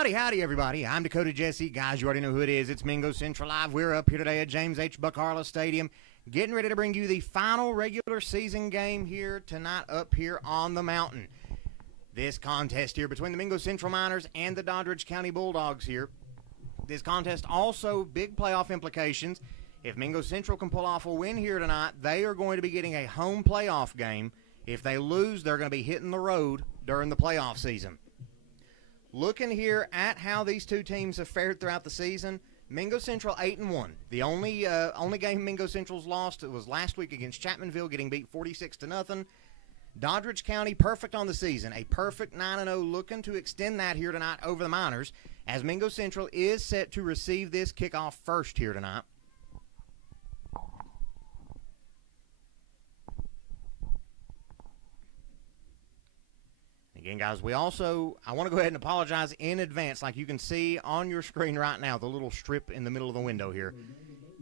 Howdy, howdy, everybody. I'm Dakota Jesse. Guys, you already know who it is. It's Mingo Central Live. We're up here today at James H. Buckharla Stadium, getting ready to bring you the final regular season game here tonight up here on the mountain. This contest here between the Mingo Central Miners and the Doddridge County Bulldogs here. This contest also big playoff implications. If Mingo Central can pull off a win here tonight, they are going to be getting a home playoff game. If they lose, they're going to be hitting the road during the playoff season. Looking here at how these two teams have fared throughout the season, Mingo Central 8-1. The only game Mingo Central's lost was last week against Chapmanville, getting beat 46-0. Doddridge County perfect on the season, a perfect 9-0, looking to extend that here tonight over the Miners, as Mingo Central is set to receive this kickoff first here tonight. Again, guys, I want to go ahead and apologize in advance. Like you can see on your screen right now, the little strip in the middle of the window here.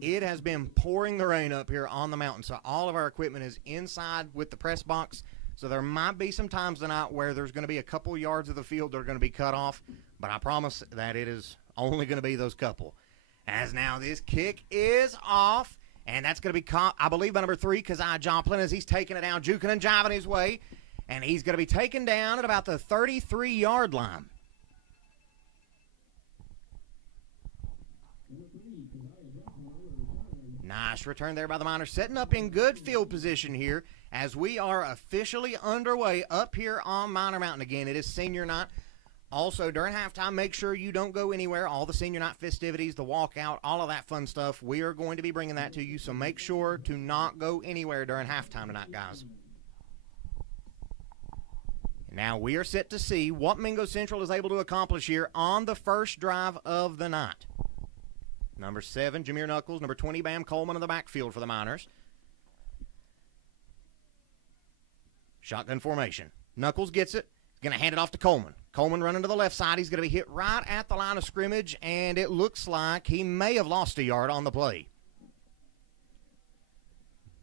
It has been pouring the rain up here on the mountain, so all of our equipment is inside with the press box. So there might be some times tonight where there's going to be a couple yards of the field that are going to be cut off, but I promise that it is only going to be those couple. As now this kick is off, and that's going to be caught, I believe, by number 3, Kazai Joplin, as he's taking it down, juking and jiving his way. And he's going to be taken down at about the 33-yard line. Nice return there by the Miners, setting up in good field position here as we are officially underway up here on Miner Mountain again. It is senior night. Also, during halftime, make sure you don't go anywhere. All the senior night festivities, the walkout, all of that fun stuff, we are going to be bringing that to you. So make sure to not go anywhere during halftime tonight, guys. Now we are set to see what Mingo Central is able to accomplish here on the first drive of the night. Number 7, Jameer Knuckles. Number 20, Bam Coleman in the backfield for the Miners. Shotgun formation. Knuckles gets it. Going to hand it off to Coleman. Coleman running to the left side. He's going to be hit right at the line of scrimmage, and it looks like he may have lost a yard on the play.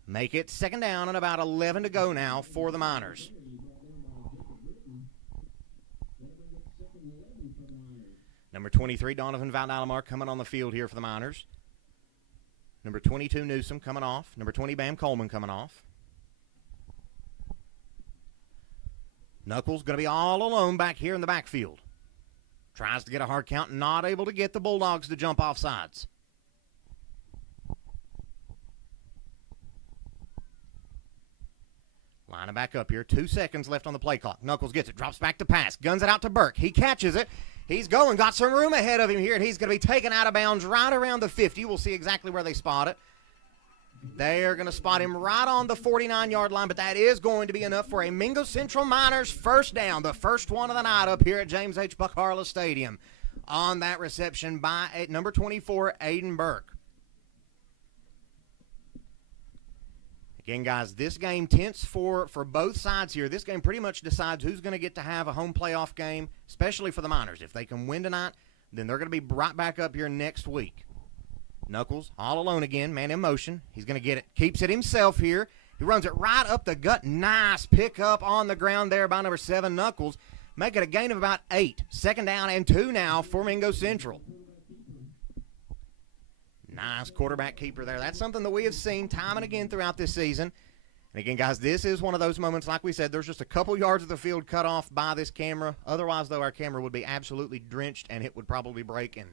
Make it second down and about 11 to go now for the Miners. Number 23, Donovan Valdalamar coming on the field here for the Miners. Number 22, Newsom coming off. Number 20, Bam Coleman coming off. Knuckles going to be all alone back here in the backfield. Tries to get a hard count, not able to get the Bulldogs to jump off sides. Lining back up here, 2 seconds left on the play clock. Knuckles gets it, drops back to pass, guns it out to Burke. He catches it. He's going, got some room ahead of him here, and he's going to be taken out of bounds right around the 50. We'll see exactly where they spot it. They're going to spot him right on the 49-yard line, but that is going to be enough for a Mingo Central Miners first down, the first one of the night up here at James H. Buckharla Stadium on that reception by number 24, Aiden Burke. Again, guys, this game tense for both sides here. This game pretty much decides who's going to get to have a home playoff game, especially for the Miners. If they can win tonight, then they're going to be right back up here next week. Knuckles all alone again, man in motion. He's going to get it, keeps it himself here. He runs it right up the gut. Nice pickup on the ground there by number 7, Knuckles. Make it a gain of about 8. Second down and 2 now for Mingo Central. Nice quarterback keeper there. That's something that we have seen time and again throughout this season. And again, guys, this is one of those moments, like we said, there's just a couple yards of the field cut off by this camera. Otherwise, though, our camera would be absolutely drenched and it would probably break, and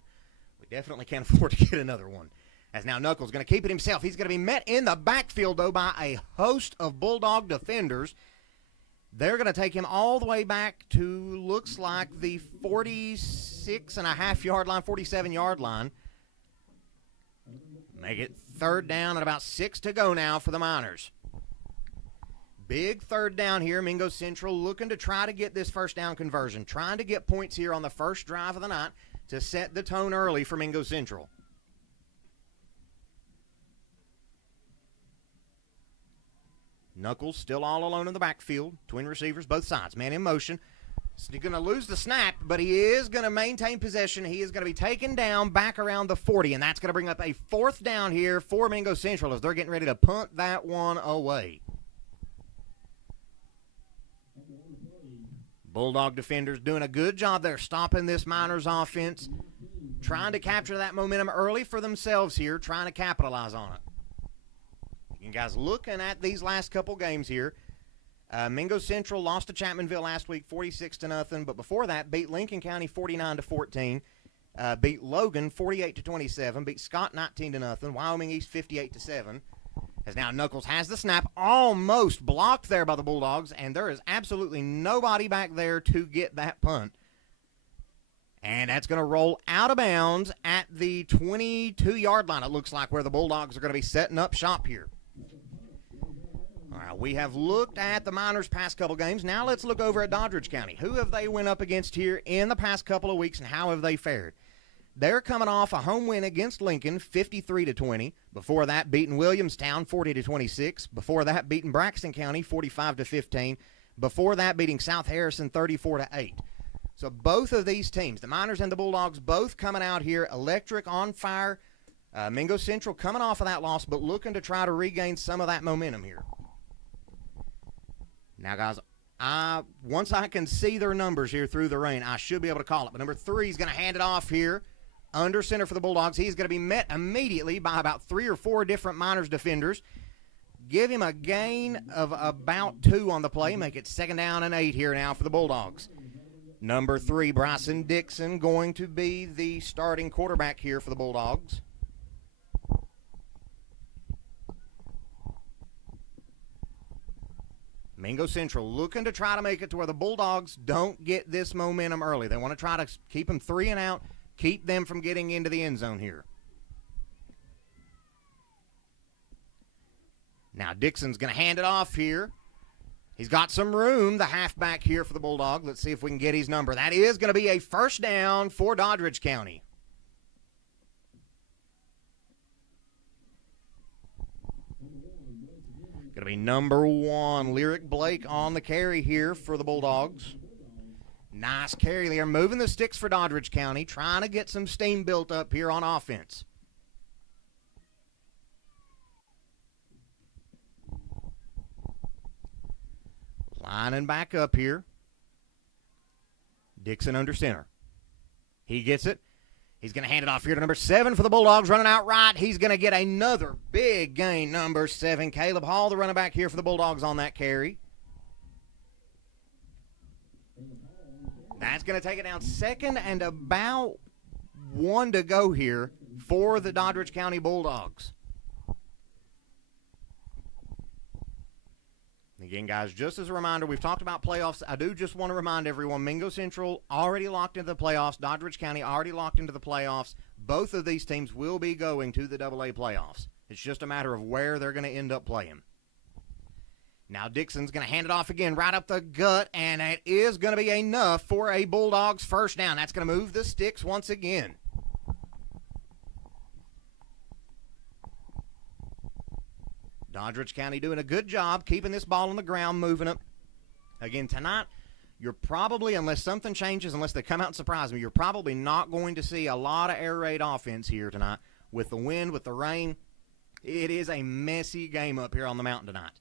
we definitely can't afford to get another one. As now Knuckles going to keep it himself. He's going to be met in the backfield, though, by a host of Bulldog defenders. They're going to take him all the way back to, looks like, the 46.5-yard line, 47-yard line. Make it third down and about 6 to go now for the Miners. Big third down here. Mingo Central looking to try to get this first down conversion. Trying to get points here on the first drive of the night to set the tone early for Mingo Central. Knuckles still all alone in the backfield. Twin receivers, both sides. Man in motion. He's going to lose the snap, but he is going to maintain possession. He is going to be taken down back around the 40, and that's going to bring up a fourth down here for Mingo Central as they're getting ready to punt that one away. Bulldog defenders doing a good job there stopping this Miners offense, trying to capture that momentum early for themselves here, trying to capitalize on it. And guys, looking at these last couple games here, Mingo Central lost to Chapmanville last week 46-0, but before that beat Lincoln County 49-14, beat Logan 48-27, beat Scott 19-0, Wyoming East 58-7. As now Knuckles has the snap, almost blocked there by the Bulldogs, and there is absolutely nobody back there to get that punt. And that's going to roll out of bounds at the 22-yard line, it looks like, where the Bulldogs are going to be setting up shop here. All right, we have looked at the Miners' past couple games. Now let's look over at Doddridge County. Who have they went up against here in the past couple of weeks, and how have they fared? They're coming off a home win against Lincoln, 53-20. Before that, beating Williamstown, 40-26. Before that, beating Braxton County, 45-15. Before that, beating South Harrison, 34-8. So both of these teams, the Miners and the Bulldogs, both coming out here electric, on fire. Mingo Central coming off of that loss, but looking to try to regain some of that momentum here. Now, guys, once I can see their numbers here through the rain, I should be able to call it. But number 3 is going to hand it off here under center for the Bulldogs. He's going to be met immediately by about 3 or 4 different Miners defenders. Give him a gain of about 2 on the play. Make it 2nd down and 8 here now for the Bulldogs. Number 3, Bryson Dixon, going to be the starting quarterback here for the Bulldogs. Mingo Central looking to try to make it to where the Bulldogs don't get this momentum early. They want to try to keep them 3 and out, keep them from getting into the end zone here. Now Dixon's going to hand it off here. He's got some room, the halfback here for the Bulldogs. Let's see if we can get his number. That is going to be a first down for Doddridge County. Going to be number 1, Lyric Blake on the carry here for the Bulldogs. Nice carry there. Moving the sticks for Doddridge County, trying to get some steam built up here on offense. Lining back up here. Dixon under center. He gets it. He's going to hand it off here to number 7 for the Bulldogs, running out right. He's going to get another big gain, number 7. Caleb Hall, the running back here for the Bulldogs on that carry. That's going to take it down 2nd and about 1 to go here for the Doddridge County Bulldogs. Again, guys, just as a reminder, we've talked about playoffs. I do just want to remind everyone, Mingo Central already locked into the playoffs. Doddridge County already locked into the playoffs. Both of these teams will be going to the AA playoffs. It's just a matter of where they're going to end up playing. Now Dixon's going to hand it off again right up the gut, and it is going to be enough for a Bulldogs first down. That's going to move the sticks once again. Doddridge County doing a good job keeping this ball on the ground, moving it. Again, tonight, you're probably, unless something changes, unless they come out and surprise me, you're probably not going to see a lot of air raid offense here tonight. With the wind, with the rain, it is a messy game up here on the mountain tonight.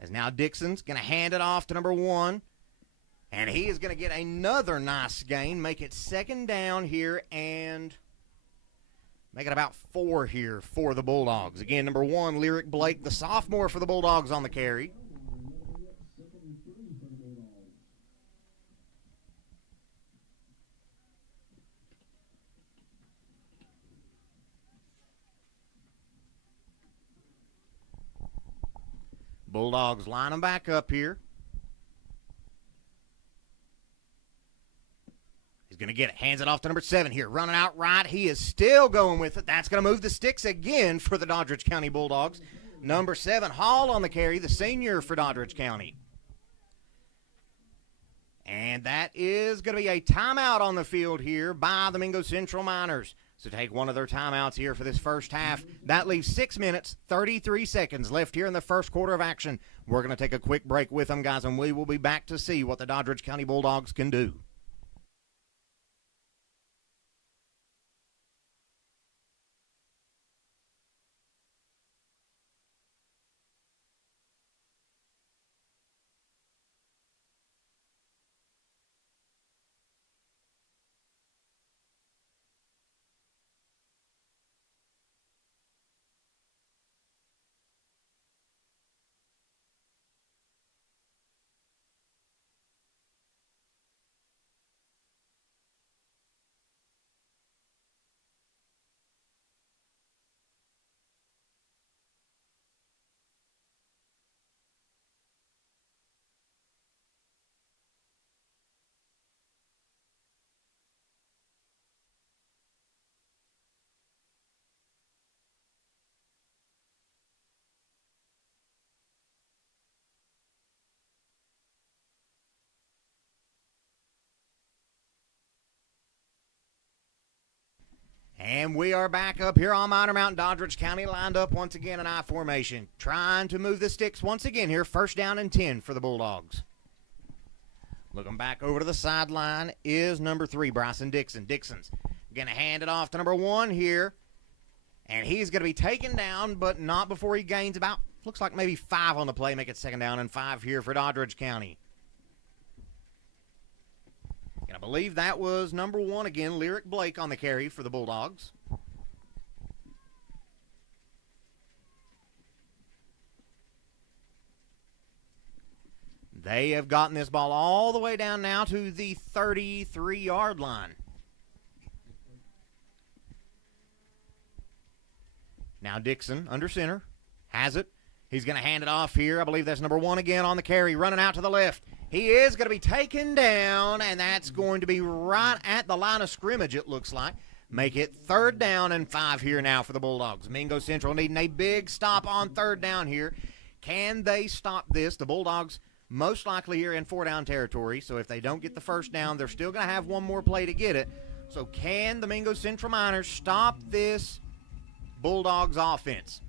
As now Dixon's going to hand it off to number 1, and he is going to get another nice gain, make it 2nd down here, and make it about 4 here for the Bulldogs. Again, number 1, Lyric Blake, the sophomore for the Bulldogs on the carry. Bulldogs line them back up here. He's going to get it. Hands it off to number 7 here. Running out right. He is still going with it. That's going to move the sticks again for the Doddridge County Bulldogs. Number 7, Hall on the carry, the senior for Doddridge County. And that is going to be a timeout on the field here by the Mingo Central Miners. So take one of their timeouts here for this first half. That leaves 6 minutes, 33 seconds left here in the first quarter of action. We're going to take a quick break with them, guys, and we will be back to see what the Doddridge County Bulldogs can do. And we are back up here on Minor Mountain. Doddridge County lined up once again in I formation, trying to move the sticks once again here. First down and 10 for the Bulldogs. Looking back over to the sideline is number 3, Bryson Dixon. Dixon's going to hand it off to number 1 here. And he's going to be taken down, but not before he gains about, looks like maybe 5 on the play. Make it 2nd down and 5 here for Doddridge County. And I believe that was number 1 again, Lyric Blake on the carry for the Bulldogs. They have gotten this ball all the way down now to the 33-yard line. Now Dixon under center, has it. He's going to hand it off here. I believe that's number 1 again on the carry, running out to the left. He is going to be taken down, and that's going to be right at the line of scrimmage, it looks like. Make it 3rd down and 5 here now for the Bulldogs. Mingo Central needing a big stop on 3rd down here. Can they stop this? The Bulldogs most likely here in 4-down territory, so if they don't get the 1st down, they're still going to have one more play to get it. So can the Mingo Central Miners stop this Bulldogs offense?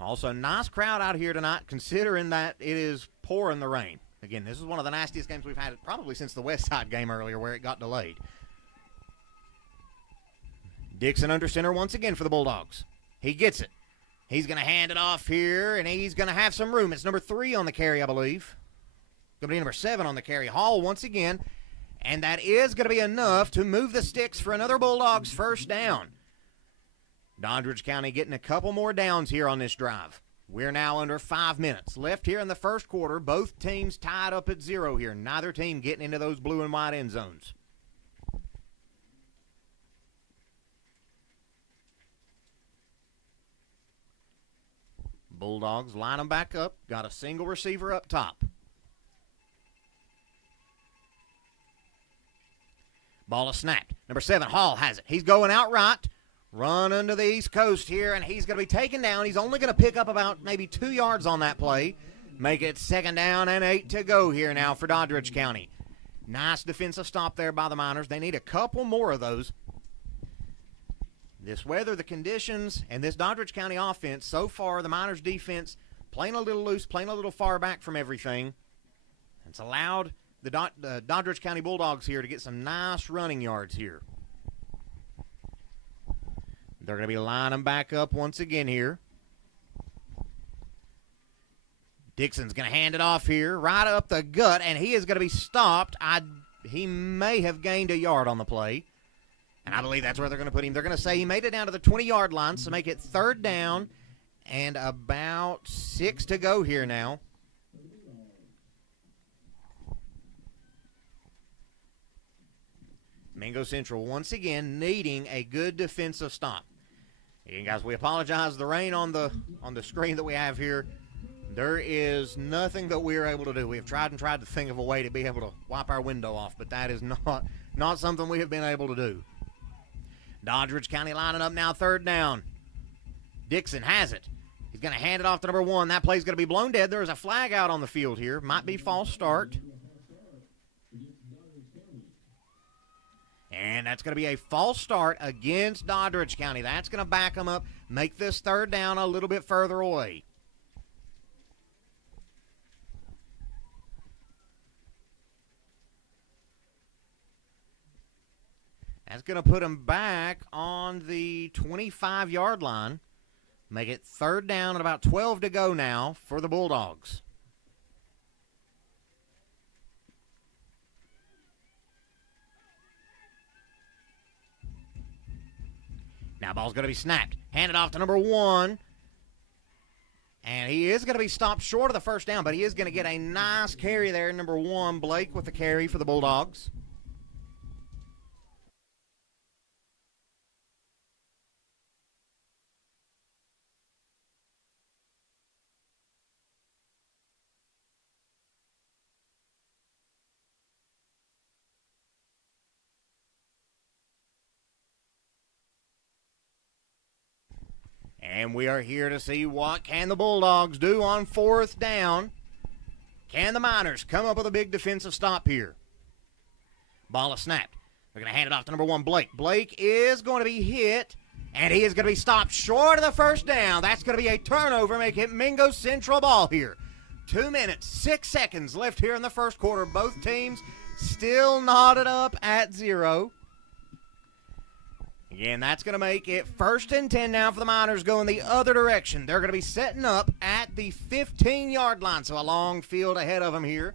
Also, nice crowd out here tonight, considering that it is pouring the rain. Again, this is one of the nastiest games we've had probably since the West Side game earlier where it got delayed. Dixon under center once again for the Bulldogs. He gets it. He's going to hand it off here, and he's going to have some room. It's number 3 on the carry, I believe. Going to be number 7 on the carry. Hall once again, and that is going to be enough to move the sticks for another Bulldogs 1st down. Doddridge County getting a couple more downs here on this drive. We're now under 5 minutes left here in the 1st quarter. Both teams tied up at 0 here. Neither team getting into those blue and white end zones. Bulldogs line them back up. Got a single receiver up top. Ball is snapped. Number 7, Hall has it. He's going out right. Run under the East Coast here, and he's going to be taken down. He's only going to pick up about maybe 2 yards on that play. Make it 2nd down and 8 to go here now for Doddridge County. Nice defensive stop there by the Miners. They need a couple more of those. This weather, the conditions, and this Doddridge County offense, so far the Miners defense playing a little loose, playing a little far back from everything. It's allowed the Doddridge County Bulldogs here to get some nice running yards here. They're going to be lining back up once again here. Dixon's going to hand it off here, right up the gut, and he is going to be stopped. He may have gained a yard on the play, and I believe that's where they're going to put him. They're going to say he made it down to the 20-yard line, so make it 3rd down and about 6 to go here now. Mingo Central once again needing a good defensive stop. Again, guys, we apologize. The rain on the screen that we have here, there is nothing that we are able to do. We have tried to think of a way to be able to wipe our window off, but that is not something we have been able to do. Doddridge County lining up now, 3rd down. Dixon has it. He's going to hand it off to number 1. That play's going to be blown dead. There is a flag out on the field here. Might be false start. And that's going to be a false start against Doddridge County. That's going to back them up, make this 3rd down a little bit further away. That's going to put them back on the 25-yard line. Make it 3rd down and about 12 to go now for the Bulldogs. Now ball's going to be snapped. Handed off to number 1. And he is going to be stopped short of the 1st down, but he is going to get a nice carry there. Number 1, Blake with the carry for the Bulldogs. And we are here to see what can the Bulldogs do on 4th down. Can the Miners come up with a big defensive stop here? Ball is snapped. They're going to hand it off to number 1, Blake. Blake is going to be hit, and he is going to be stopped short of the first down. That's going to be a turnover, make it Mingo Central ball here. 2 minutes, 6 seconds left here in the first quarter. Both teams still knotted up at 0. Again, that's going to make it 1st and 10 now for the Miners going the other direction. They're going to be setting up at the 15-yard line, so a long field ahead of them here.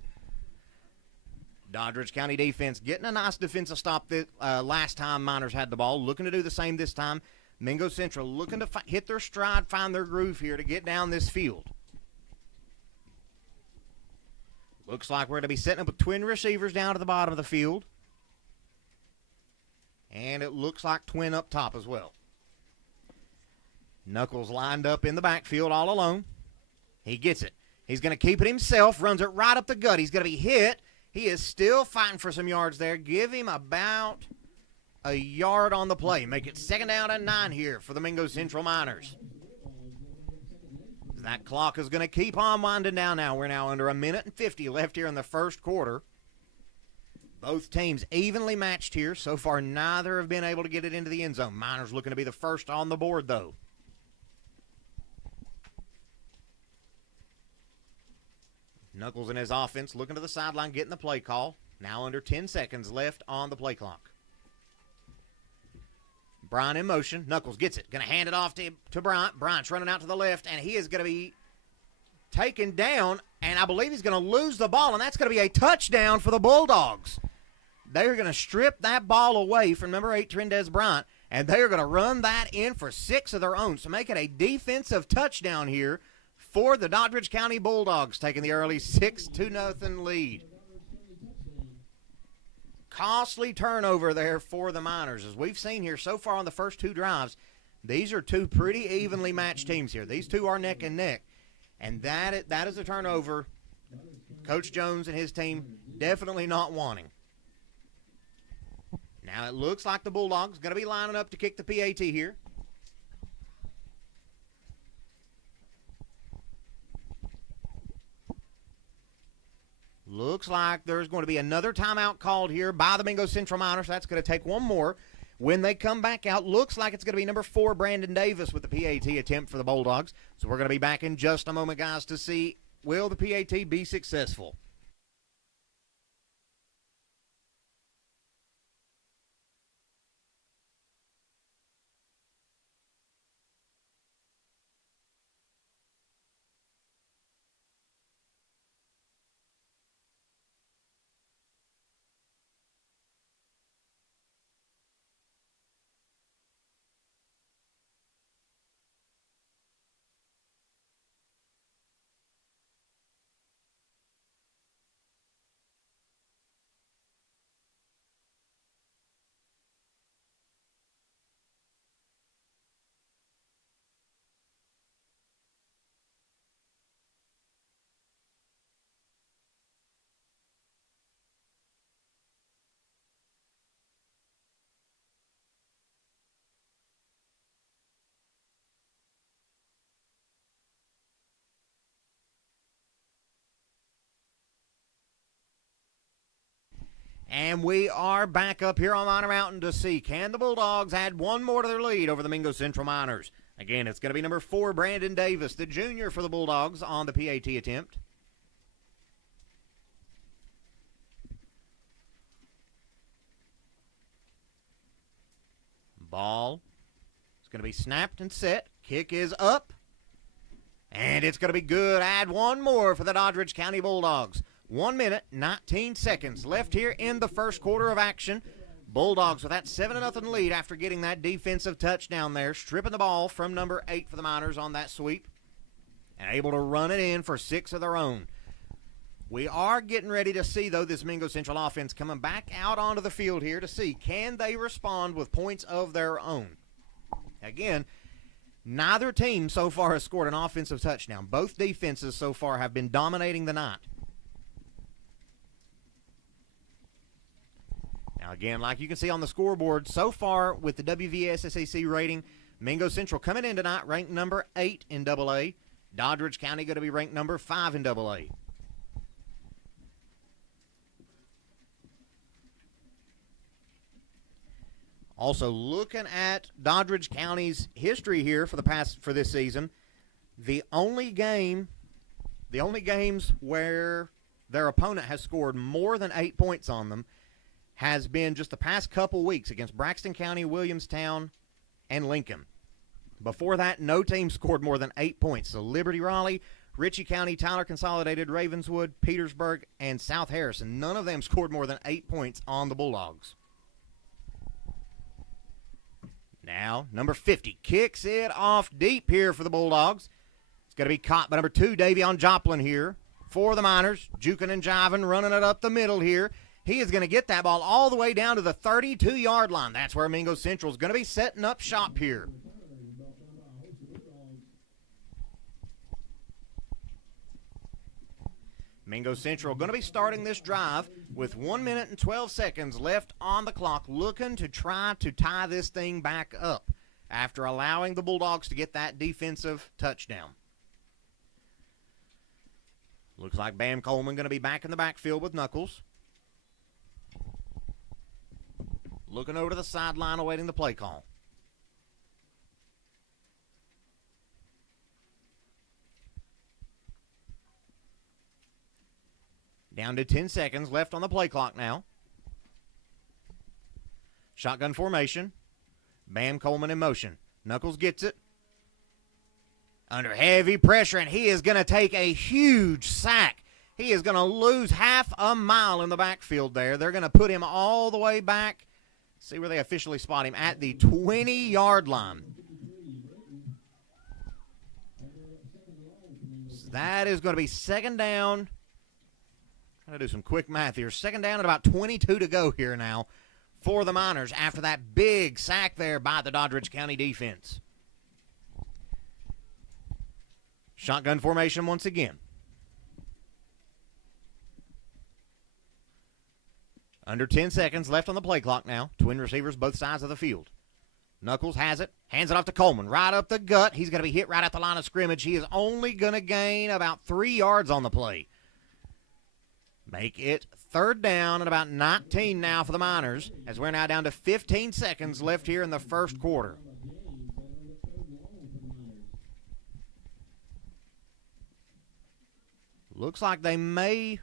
Doddridge County defense getting a nice defensive stop that last time Miners had the ball. Looking to do the same this time. Mingo Central looking to hit their stride, find their groove here to get down this field. Looks like we're going to be setting up with twin receivers down to the bottom of the field. And it looks like twin up top as well. Knuckles lined up in the backfield all alone. He gets it. He's going to keep it himself, runs it right up the gut. He's going to be hit. He is still fighting for some yards there. Give him about a yard on the play. Make it 2nd down and 9 here for the Mingo Central Miners. That clock is going to keep on winding down now. We're now under 1 minute and 50 left here in the first quarter. Both teams evenly matched here. So far, neither have been able to get it into the end zone. Miners looking to be the first on the board, though. Knuckles and his offense looking to the sideline, getting the play call. Now under 10 seconds left on the play clock. Bryant in motion. Knuckles gets it. Going to hand it off to Bryant. Bryant's running out to the left, and he is going to be taken down, and I believe he's going to lose the ball, and that's going to be a touchdown for the Bulldogs. They're going to strip that ball away from number 8, Trindez Bryant, and they are going to run that in for 6 of their own. So make it a defensive touchdown here for the Doddridge County Bulldogs, taking the early 6-0 lead. Costly turnover there for the Miners. As we've seen here so far on the first 2 drives, these are 2 pretty evenly matched teams here. These 2 are neck and neck. And that is a turnover Coach Jones and his team definitely not wanting. Now it looks like the Bulldogs going to be lining up to kick the PAT here. Looks like there's going to be another timeout called here by the Mingo Central Miners. That's going to take one more. When they come back out, looks like it's going to be number 4, Brandon Davis, with the PAT attempt for the Bulldogs. So we're going to be back in just a moment, guys, to see, will the PAT be successful? And we are back up here on Minor Mountain to see, can the Bulldogs add one more to their lead over the Mingo Central Miners? Again, it's going to be number 4, Brandon Davis, the junior for the Bulldogs on the PAT attempt. Ball is going to be snapped and set. Kick is up. And it's going to be good. Add one more for the Doddridge County Bulldogs. 1 minute, 19 seconds left here in the first quarter of action. Bulldogs with that 7-0 lead after getting that defensive touchdown there, stripping the ball from number 8 for the Miners on that sweep, and able to run it in for 6 of their own. We are getting ready to see, though, this Mingo Central offense coming back out onto the field here to see, can they respond with points of their own? Again, neither team so far has scored an offensive touchdown. Both defenses so far have been dominating the night. Now, again, like you can see on the scoreboard, so far with the WVSSAC rating, Mingo Central coming in tonight ranked number 8 in AA. Doddridge County going to be ranked number 5 in AA. Also, looking at Doddridge County's history here for this season, the only games where their opponent has scored more than 8 points on them has been just the past couple weeks against Braxton County, Williamstown, and Lincoln. Before that, no team scored more than 8 points. So Liberty Raleigh, Ritchie County, Tyler Consolidated, Ravenswood, Petersburg, and South Harrison. None of them scored more than 8 points on the Bulldogs. Now, number 50 kicks it off deep here for the Bulldogs. It's going to be caught by number 2, Davion Joplin here for the Miners. Juking and jiving, running it up the middle here. He is going to get that ball all the way down to the 32-yard line. That's where Mingo Central is going to be setting up shop here. Mingo Central going to be starting this drive with 1 minute and 12 seconds left on the clock, looking to try to tie this thing back up after allowing the Bulldogs to get that defensive touchdown. Looks like Bam Coleman going to be back in the backfield with Knuckles. Looking over to the sideline, awaiting the play call. Down to 10 seconds left on the play clock now. Shotgun formation. Bam Coleman in motion. Knuckles gets it. Under heavy pressure, and he is going to take a huge sack. He is going to lose half a mile in the backfield there. They're going to put him all the way back. See where they officially spot him, at the 20-yard line. So that is going to be second down. Trying to do some quick math here. Second down and about 22 to go here now for the Miners after that big sack there by the Doddridge County defense. Shotgun formation once again. Under 10 seconds left on the play clock now. Twin receivers both sides of the field. Knuckles has it. Hands it off to Coleman. Right up the gut. He's going to be hit right at the line of scrimmage. He is only going to gain about 3 yards on the play. Make it third down and about 19 now for the Miners, as we're now down to 15 seconds left here in the first quarter. Looks like they're going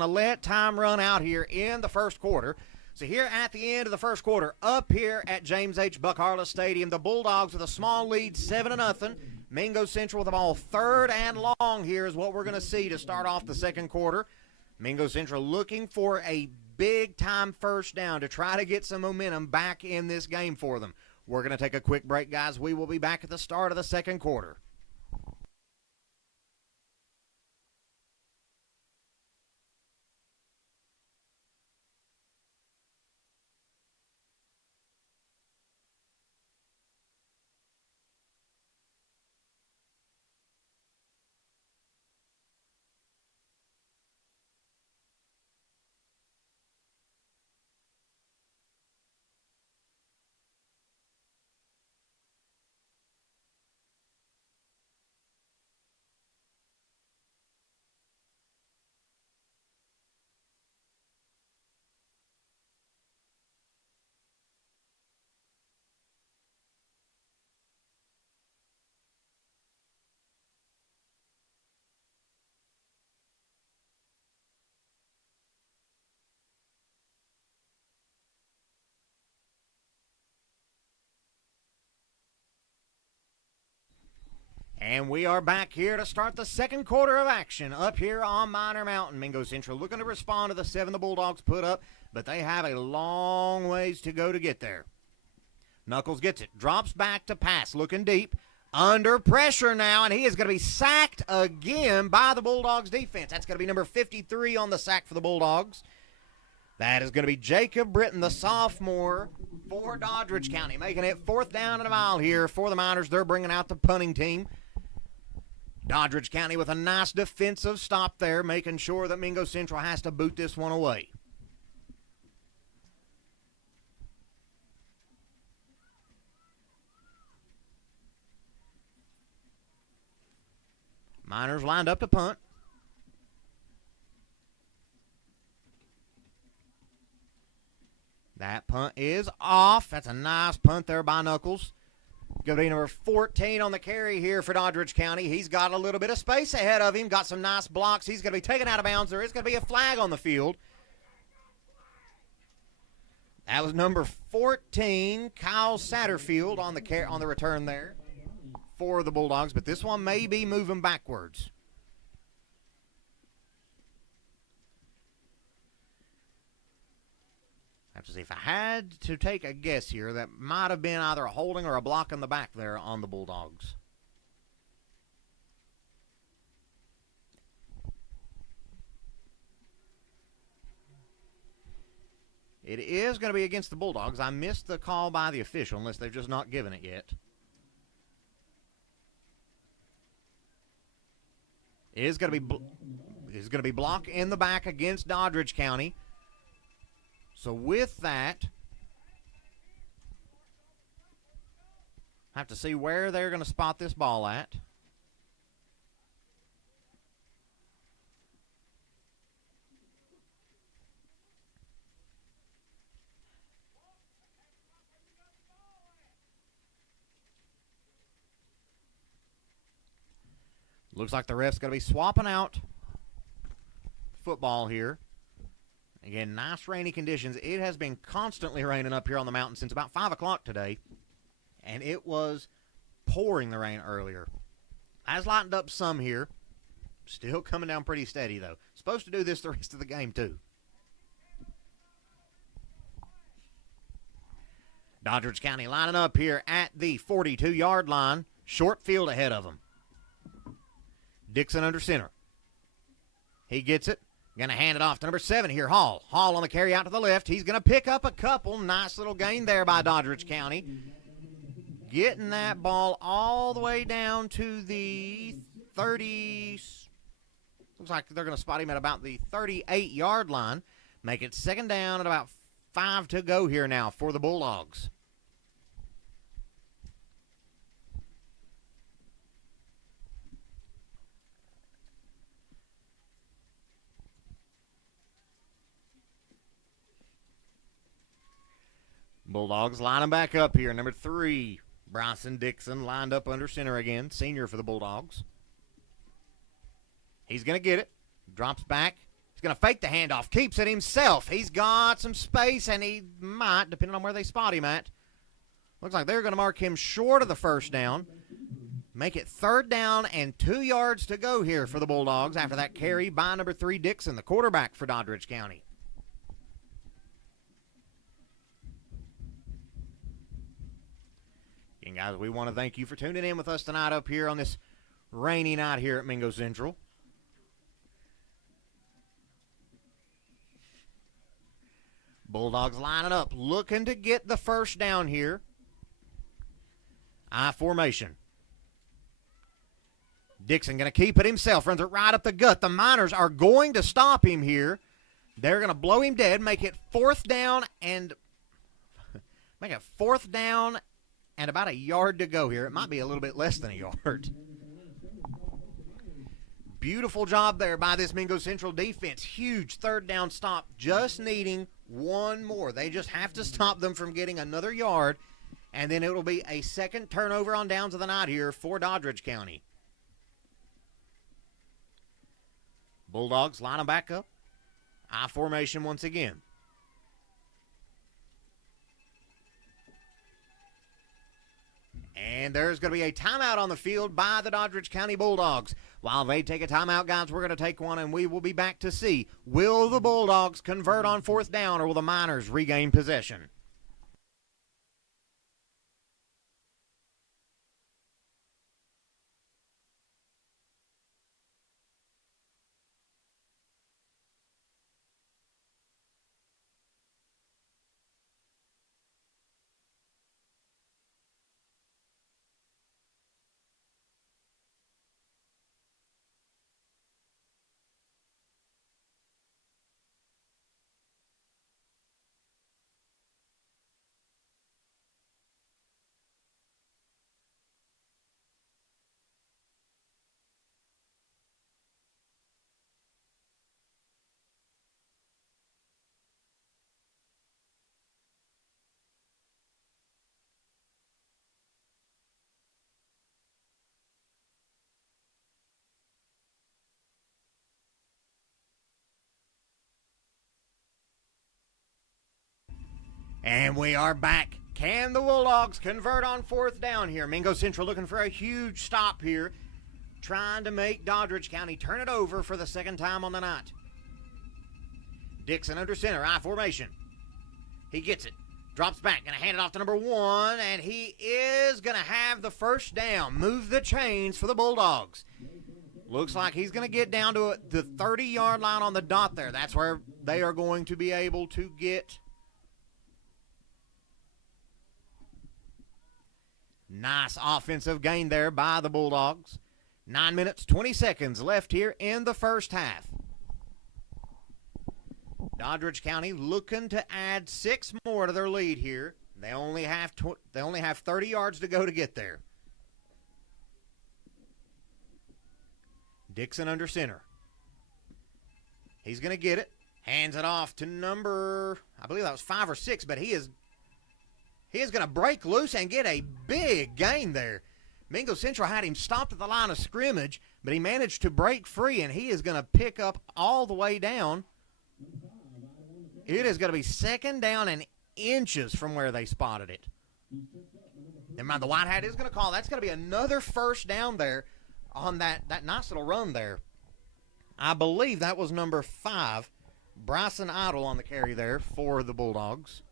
to let time run out here in the first quarter. So here at the end of the first quarter, up here at James H. Buck Harless Stadium, the Bulldogs with a small lead, 7-0. Mingo Central with the ball third and long here is what we're going to see to start off the second quarter. Mingo Central looking for a big-time first down to try to get some momentum back in this game for them. We're going to take a quick break, guys. We will be back at the start of the second quarter. And we are back here to start the second quarter of action up here on Miner Mountain. Mingo Central looking to respond to the 7 the Bulldogs put up, but they have a long ways to go to get there. Knuckles gets it, drops back to pass, looking deep, under pressure now, and he is going to be sacked again by the Bulldogs defense. That's going to be number 53 on the sack for the Bulldogs. That is going to be Jacob Britton, the sophomore for Doddridge County, making it fourth down and a mile here for the Miners. They're bringing out the punting team. Doddridge County with a nice defensive stop there, making sure that Mingo Central has to boot this one away. Miners lined up to punt. That punt is off. That's a nice punt there by Knuckles. Going to be number 14 on the carry here for Doddridge County. He's got a little bit of space ahead of him. Got some nice blocks. He's going to be taken out of bounds. There is going to be a flag on the field. That was number 14, Kyle Satterfield, on the return there for the Bulldogs. But this one may be moving backwards. Have to see. If I had to take a guess here, that might have been either a holding or a block in the back there on the Bulldogs. It is going to be against the Bulldogs. I missed the call by the official, unless they've just not given it yet. It is going to be block in the back against Doddridge County. So with that, have to see where they're going to spot this ball at. Looks like the ref's going to be swapping out football here. Again, nice rainy conditions. It has been constantly raining up here on the mountain since about 5 o'clock today. And it was pouring the rain earlier. Has lightened up some here. Still coming down pretty steady, though. Supposed to do this the rest of the game, too. Doddridge County lining up here at the 42-yard line. Short field ahead of them. Dixon under center. He gets it. Going to hand it off to number 7 here, Hall. Hall on the carry out to the left. He's going to pick up a couple. Nice little gain there by Doddridge County. Getting that ball all the way down to the 30. Looks like they're going to spot him at about the 38-yard line. Make it second down and about 5 to go here now for the Bulldogs. Bulldogs lining back up here. Number 3, Bryson Dixon, lined up under center again. Senior for the Bulldogs. He's going to get it. Drops back. He's going to fake the handoff. Keeps it himself. He's got some space, and he might, depending on where they spot him at. Looks like they're going to mark him short of the first down. Make it third down and 2 yards to go here for the Bulldogs after that carry by number 3, Dixon, the quarterback for Doddridge County. And guys, we want to thank you for tuning in with us tonight up here on this rainy night here at Mingo Central. Bulldogs lining up, looking to get the first down here. I formation. Dixon going to keep it himself, runs it right up the gut. The Miners are going to stop him here. They're going to blow him dead, make it fourth down and about a yard to go here. It might be a little bit less than a yard. Beautiful job there by this Mingo Central defense. Huge third down stop, just needing one more. They just have to stop them from getting another yard, and then it will be a second turnover on downs of the night here for Doddridge County. Bulldogs line them back up. I formation once again. And there's going to be a timeout on the field by the Doddridge County Bulldogs. While they take a timeout, guys, we're going to take one, and we will be back to see, will the Bulldogs convert on fourth down, or will the Miners regain possession? And we are back. Can the Bulldogs convert on fourth down here? Mingo Central looking for a huge stop here, trying to make Doddridge County turn it over for the second time on the night. Dixon under center, I formation. He gets it. Drops back, going to hand it off to number 1, and he is going to have the first down. Move the chains for the Bulldogs. Looks like he's going to get down to the 30-yard line on the dot there. That's where they are going to be able to get. Nice offensive gain there by the Bulldogs. 9 minutes, 20 seconds left here in the first half. Doddridge County looking to add 6 more to their lead here. They only have 30 yards to go to get there. Dixon under center. He's going to get it. Hands it off to number, I believe that was 5 or 6, but he is going to break loose and get a big gain there. Mingo Central had him stopped at the line of scrimmage, but he managed to break free, and he is going to pick up all the way down. It is going to be second down and inches from where they spotted it. Never mind, the white hat is going to call. That's going to be another first down there on that nice little run there. I believe that was number 5, Bryson Idle on the carry there for the Bulldogs.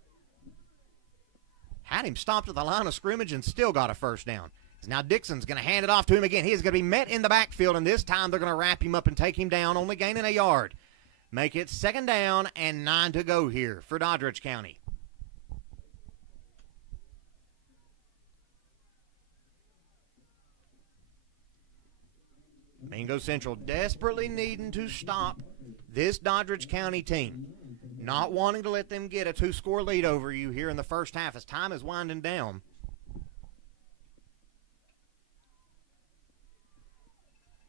Had him stopped at the line of scrimmage and still got a first down. Now Dixon's going to hand it off to him again. He is going to be met in the backfield, and this time they're going to wrap him up and take him down, only gaining a yard. Make it second down and 9 to go here for Doddridge County. Mingo Central desperately needing to stop this Doddridge County team. Not wanting to let them get a 2-score lead over you here in the first half as time is winding down.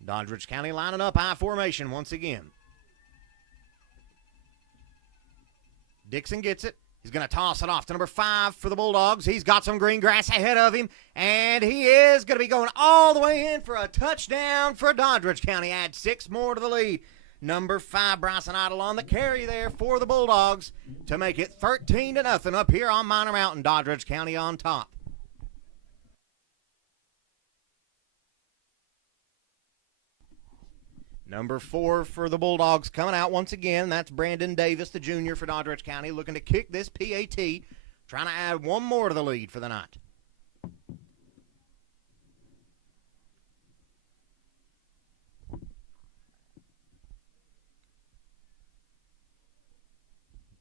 Doddridge County lining up I formation once again. Dixon gets it. He's going to toss it off to number 5 for the Bulldogs. He's got some green grass ahead of him, and he is going to be going all the way in for a touchdown for Doddridge County. Add 6 more to the lead. Number 5, Bryson Idle on the carry there for the Bulldogs to make it 13-0 up here on Minor Mountain. Doddridge County on top. Number 4 for the Bulldogs coming out once again. That's Brandon Davis, the junior for Doddridge County, looking to kick this PAT, trying to add 1 more to the lead for the night.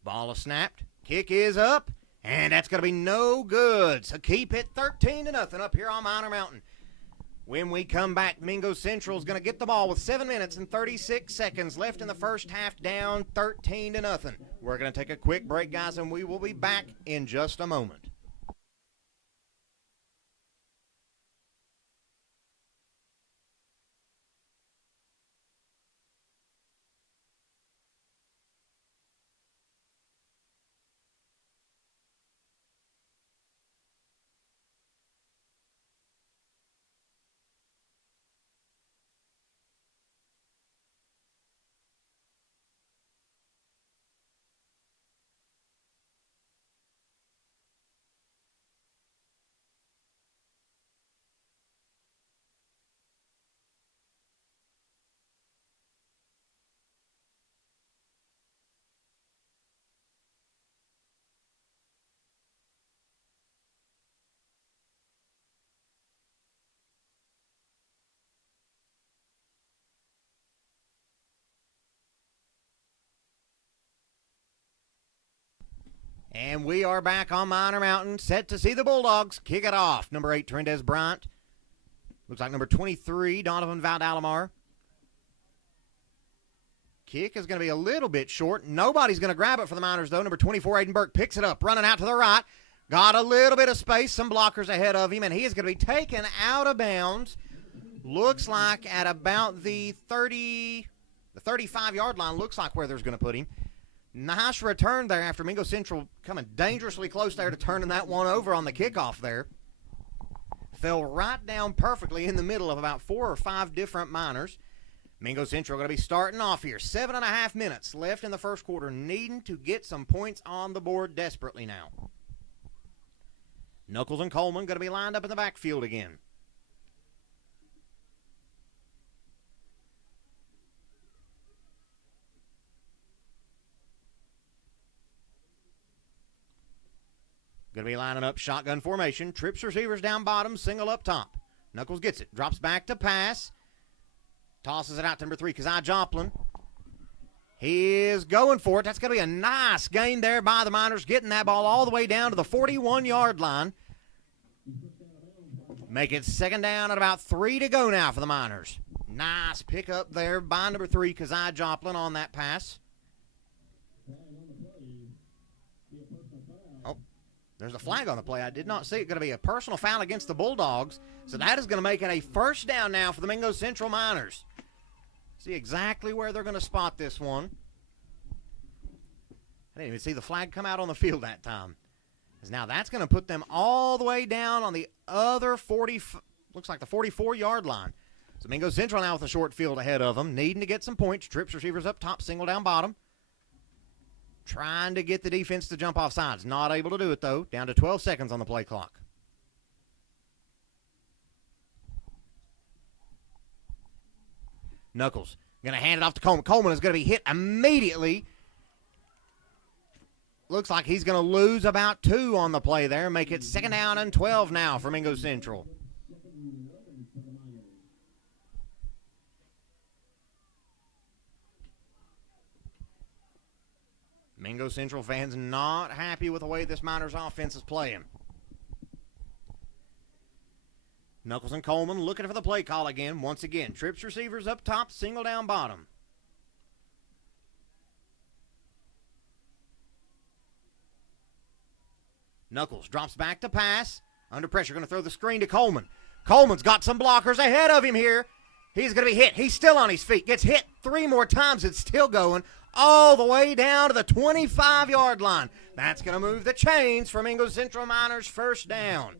Ball is snapped. Kick is up, and that's going to be no good. So keep it 13-0 up here on Minor Mountain. When we come back, Mingo Central is going to get the ball with 7 minutes and 36 seconds left in the first half, down 13-0. We're going to take a quick break, guys, and we will be back in just a moment. And we are back on Minor Mountain, set to see the Bulldogs kick it off. Number 8, Trendez Bryant. Looks like number 23, Donovan Valdalamar. Kick is going to be a little bit short. Nobody's going to grab it for the Miners, though. Number 24, Aiden Burke, picks it up, running out to the right. Got a little bit of space, some blockers ahead of him, and he is going to be taken out of bounds. Looks like at about the 35-yard line, looks like where there's going to put him. Nice return there after Mingo Central coming dangerously close there to turning that one over on the kickoff there. Fell right down perfectly in the middle of about 4 or 5 different Miners. Mingo Central going to be starting off here. 7.5 minutes left in the first quarter, needing to get some points on the board desperately now. Knuckles and Coleman going to be lined up in the backfield again. Going to be lining up shotgun formation. Trips receivers down bottom, single up top. Knuckles gets it, drops back to pass. Tosses it out to number 3, Kazai Joplin. He is going for it. That's going to be a nice gain there by the Miners, getting that ball all the way down to the 41-yard line. Make it second down at about 3 to go now for the Miners. Nice pickup there by number 3, Kazai Joplin on that pass. Oh, there's a flag on the play. I did not see it. Going to be a personal foul against the Bulldogs. So that is going to make it a first down now for the Mingo Central Miners. See exactly where they're going to spot this one. I didn't even see the flag come out on the field that time. Now that's going to put them all the way down on the other 40, looks like the 44-yard line. So Mingo Central now with a short field ahead of them, needing to get some points. Trips receivers up top, single down bottom. Trying to get the defense to jump off sides. Not able to do it, though. Down to 12 seconds on the play clock. Knuckles going to hand it off to Coleman. Coleman is going to be hit immediately. Looks like he's going to lose about 2 on the play there. Make it second down and 12 now for Mingo Central. Mingo Central fans not happy with the way this Miners offense is playing. Knuckles and Coleman looking for the play call again. Once again, trips receivers up top, single down bottom. Knuckles drops back to pass. Under pressure, going to throw the screen to Coleman. Coleman's got some blockers ahead of him here. He's going to be hit. He's still on his feet. Gets hit 3 more times. It's still going all the way down to the 25-yard line. That's going to move the chains for Mingo Central Miners first down.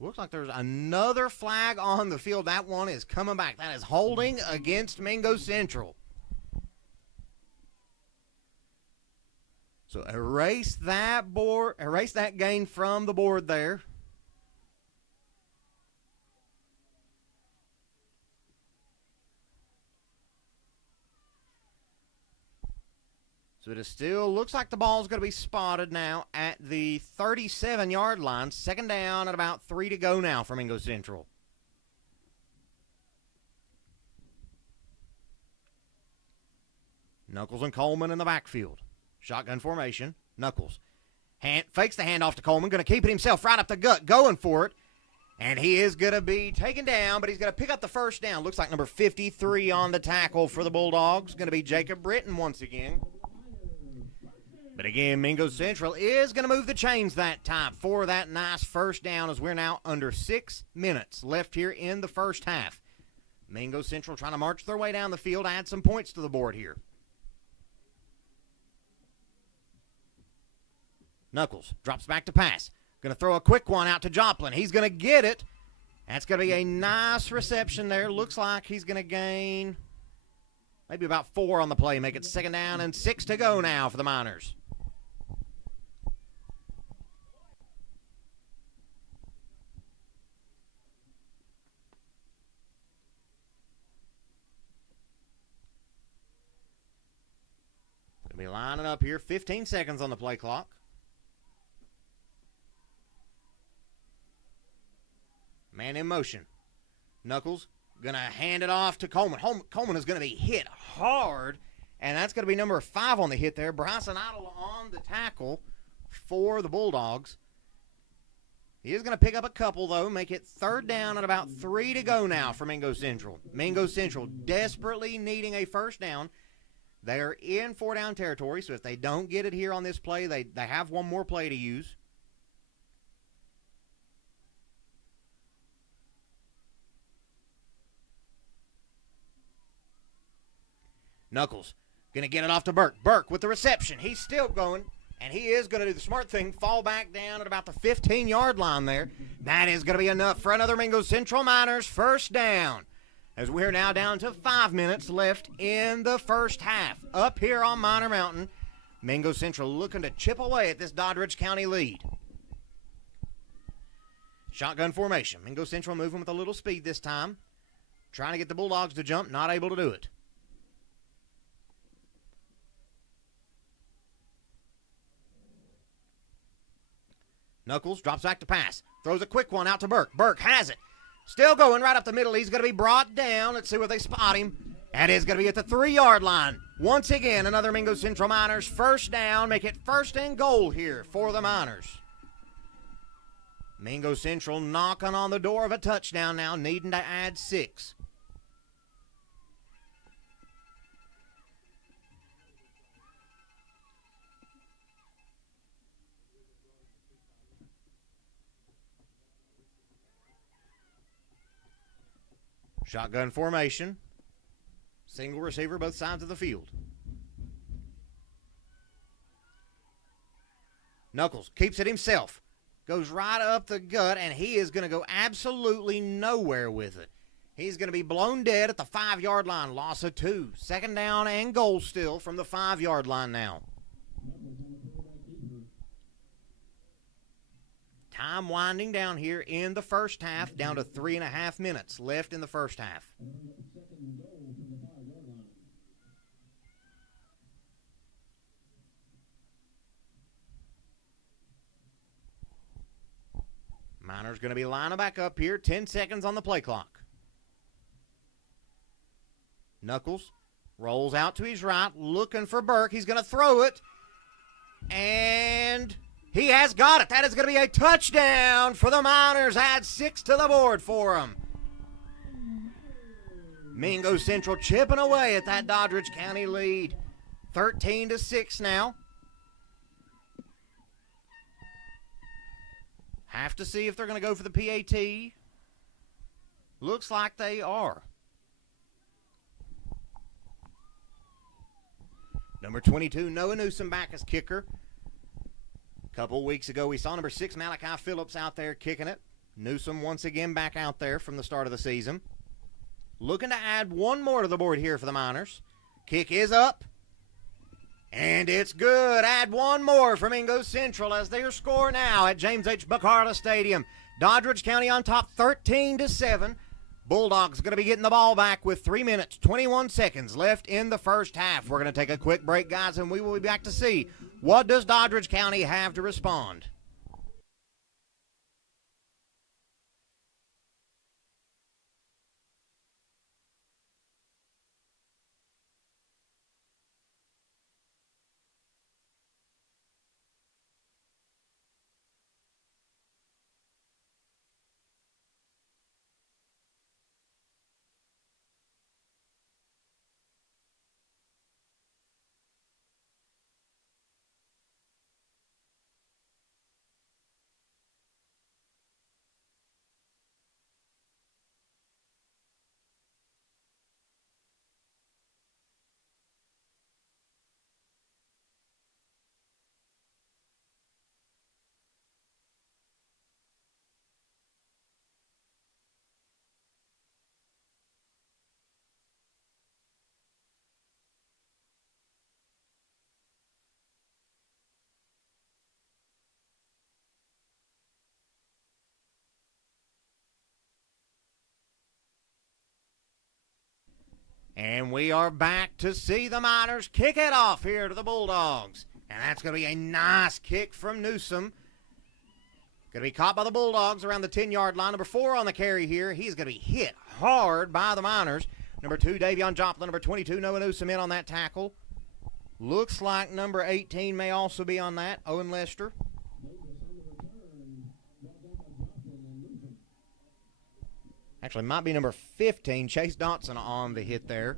Looks like there's another flag on the field. That one is coming back. That is holding against Mingo Central. So erase that gain from the board there. So it still looks like the ball's going to be spotted now at the 37-yard line. Second down and about 3 to go now for Mingo Central. Knuckles and Coleman in the backfield. Shotgun formation. Knuckles fakes the handoff to Coleman. Going to keep it himself right up the gut. Going for it. And he is going to be taken down, but he's going to pick up the first down. Looks like number 53 on the tackle for the Bulldogs. Going to be Jacob Britton once again. But again, Mingo Central is going to move the chains that time for that nice first down as we're now under 6 minutes left here in the first half. Mingo Central trying to march their way down the field, add some points to the board here. Knuckles drops back to pass. Going to throw a quick one out to Joplin. He's going to get it. That's going to be a nice reception there. Looks like he's going to gain maybe about 4 on the play. Make it second down and 6 to go now for the Miners. Going to be lining up here. 15 seconds on the play clock. Man in motion. Knuckles going to hand it off to Coleman. Coleman is going to be hit hard, and that's going to be number 5 on the hit there. Bryson Idle on the tackle for the Bulldogs. He is going to pick up a couple, though, make it third down and about 3 to go now for Mingo Central. Mingo Central desperately needing a first down. They are in 4-down territory, so if they don't get it here on this play, they have one more play to use. Knuckles going to get it off to Burke. Burke with the reception. He's still going, and he is going to do the smart thing, fall back down at about the 15-yard line there. That is going to be enough for another Mingo Central Miners first down, as we're now down to 5 minutes left in the first half. Up here on Miner Mountain, Mingo Central looking to chip away at this Doddridge County lead. Shotgun formation. Mingo Central moving with a little speed this time. Trying to get the Bulldogs to jump, not able to do it. Knuckles drops back to pass. Throws a quick one out to Burke. Burke has it. Still going right up the middle. He's going to be brought down. Let's see where they spot him. That is going to be at the 3-yard line. Once again, another Mingo Central Miners first down. Make it 1st and goal here for the Miners. Mingo Central knocking on the door of a touchdown now, needing to add 6. Shotgun formation. Single receiver both sides of the field. Knuckles keeps it himself. Goes right up the gut, and he is going to go absolutely nowhere with it. He's going to be blown dead at the 5-yard line. Loss of 2. 2nd down and goal still from the 5-yard line now. Time winding down here in the first half, down to 3.5 minutes left in the first half. Miners going to be lining back up here. 10 seconds on the play clock. Knuckles rolls out to his right, looking for Burke. He's going to throw it. And he has got it. That is going to be a touchdown for the Miners. Add 6 to the board for them. Mingo Central chipping away at that Doddridge County lead. 13-6 now. Have to see if they're going to go for the PAT. Looks like they are. Number 22, Noah Newsom back as kicker. A couple weeks ago, we saw number 6, Malachi Phillips out there kicking it. Newsom once again back out there from the start of the season. Looking to add 1 more to the board here for the Miners. Kick is up. And it's good. Add 1 more for Mingo Central as their score now at James H. Buckarla Stadium. Doddridge County on top 13-7. Bulldogs going to be getting the ball back with 3 minutes, 21 seconds left in the first half. We're going to take a quick break, guys, and we will be back to see what does Doddridge County have to respond. And we are back to see the Miners kick it off here to the Bulldogs. And that's going to be a nice kick from Newsom. Going to be caught by the Bulldogs around the 10-yard line. Number 4 on the carry here. He's going to be hit hard by the Miners. Number 2, Davion Joplin. Number 22, Noah Newsom in on that tackle. Looks like number 18 may also be on that, Owen Lester. Actually, might be number 15, Chase Dotson on the hit there.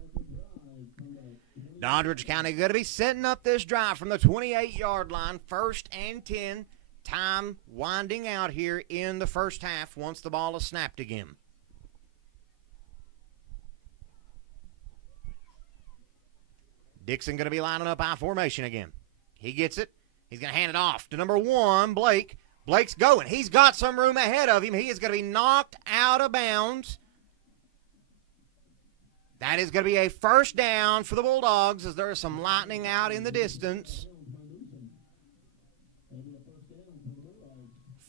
Doddridge County going to be setting up this drive from the 28-yard line. 1st and 10. Time winding out here in the first half once the ball is snapped again. Dixon going to be lining up I formation again. He gets it. He's going to hand it off to number 1, Blake. Blake's going. He's got some room ahead of him. He is going to be knocked out of bounds. That is going to be a first down for the Bulldogs as there is some lightning out in the distance.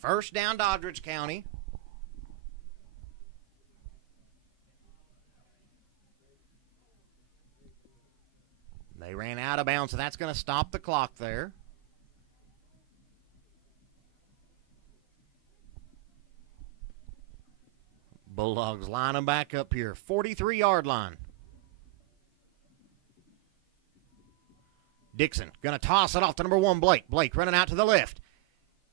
First down, Doddridge County. They ran out of bounds, so that's going to stop the clock there. Bulldogs line them back up here. 43-yard line. Dixon going to toss it off to number 1, Blake. Blake running out to the left.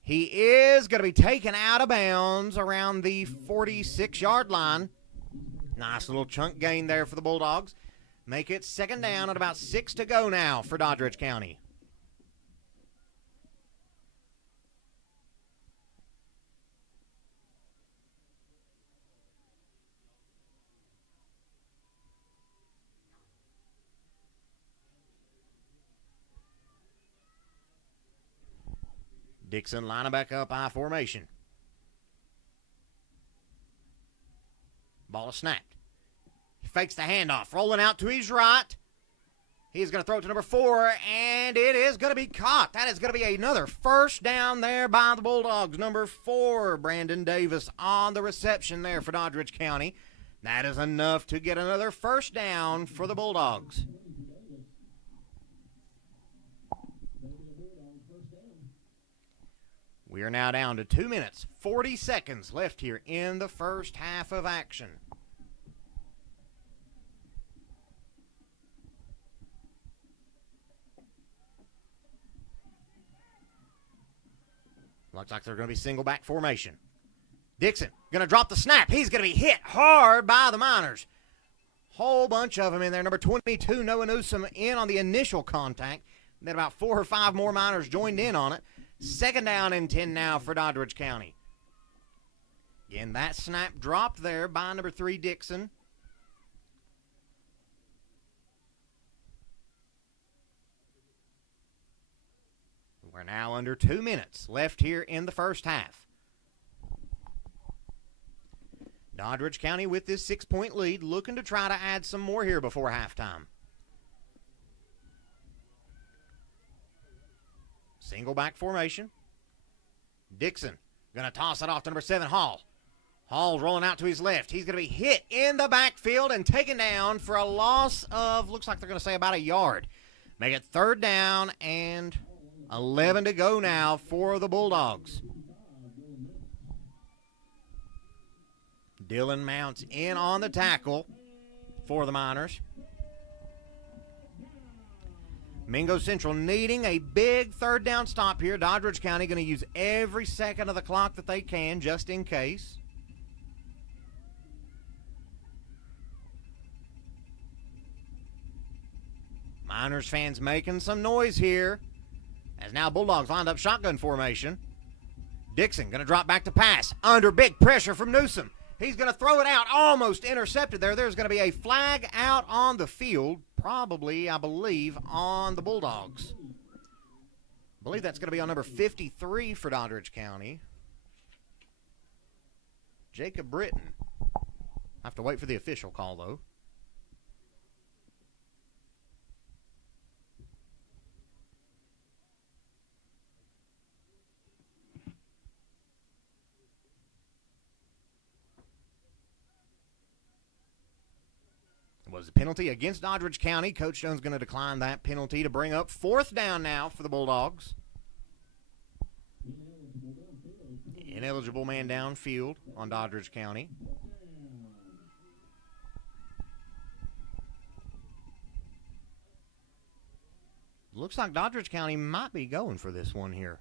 He is going to be taken out of bounds around the 46-yard line. Nice little chunk gain there for the Bulldogs. Make it second down at about 6 to go now for Doddridge County. Dixon lining back up, I formation. Ball is snapped. He fakes the handoff, rolling out to his right. He's going to throw it to number 4, and it is going to be caught. That is going to be another first down there by the Bulldogs. Number 4, Brandon Davis on the reception there for Doddridge County. That is enough to get another first down for the Bulldogs. We are now down to 2 minutes, 40 seconds left here in the first half of action. Looks like they're going to be single back formation. Dixon going to drop the snap. He's going to be hit hard by the Miners. Whole bunch of them in there. Number 22, Noah Newsom, in on the initial contact. Then about 4 or 5 more Miners joined in on it. Second down and 10 now for Doddridge County. Again, that snap dropped there by number 3, Dixon. We're now under 2 minutes left here in the first half. Doddridge County with this 6-point lead, looking to try to add some more here before halftime. Single back formation. Dixon going to toss it off to number 7, Hall. Hall's rolling out to his left. He's going to be hit in the backfield and taken down for a loss of, looks like they're going to say about a yard. Make it third down and 11 to go now for the Bulldogs. Dylan Mounts in on the tackle for the Miners. Mingo Central needing a big third down stop here. Doddridge County going to use every second of the clock that they can just in case. Miners fans making some noise here as now Bulldogs lined up shotgun formation. Dixon going to drop back to pass under big pressure from Newsom. He's going to throw it out, almost intercepted there. There's going to be a flag out on the field, probably, I believe, on the Bulldogs. I believe that's going to be on number 53 for Doddridge County. Jacob Britton. I have to wait for the official call, though. Was a penalty against Doddridge County. Coach Jones going to decline that penalty to bring up fourth down now for the Bulldogs. Ineligible man downfield on Doddridge County. Looks like Doddridge County might be going for this one here.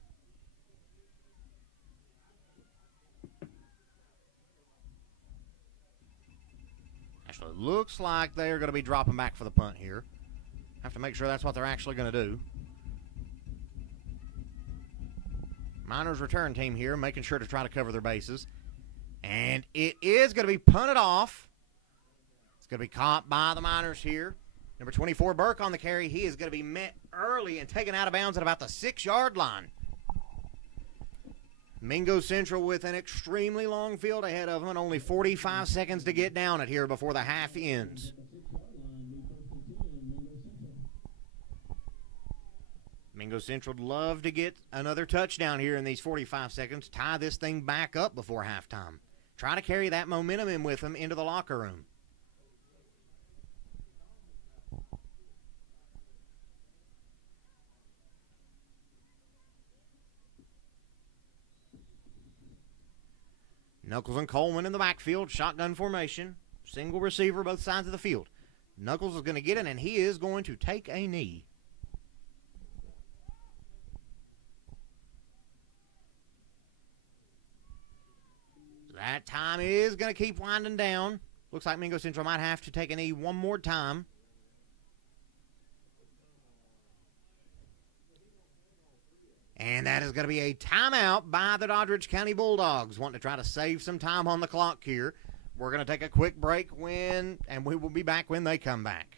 Looks like they're going to be dropping back for the punt here. Have to make sure that's what they're actually going to do. Miners return team here, making sure to try to cover their bases. And it is going to be punted off. It's going to be caught by the Miners here. Number 24, Burke on the carry. He is going to be met early and taken out of bounds at about the 6-yard line. Mingo Central with an extremely long field ahead of them and only 45 seconds to get down it here before the half ends. Mingo Central would love to get another touchdown here in these 45 seconds, tie this thing back up before halftime. Try to carry that momentum in with them into the locker room. Knuckles and Coleman in the backfield, shotgun formation, single receiver both sides of the field. Knuckles is going to get it, and he is going to take a knee. That time is going to keep winding down. Looks like Mingo Central might have to take a knee one more time. And that is going to be a timeout by the Doddridge County Bulldogs, wanting to try to save some time on the clock here. We're going to take a quick break and we will be back when they come back.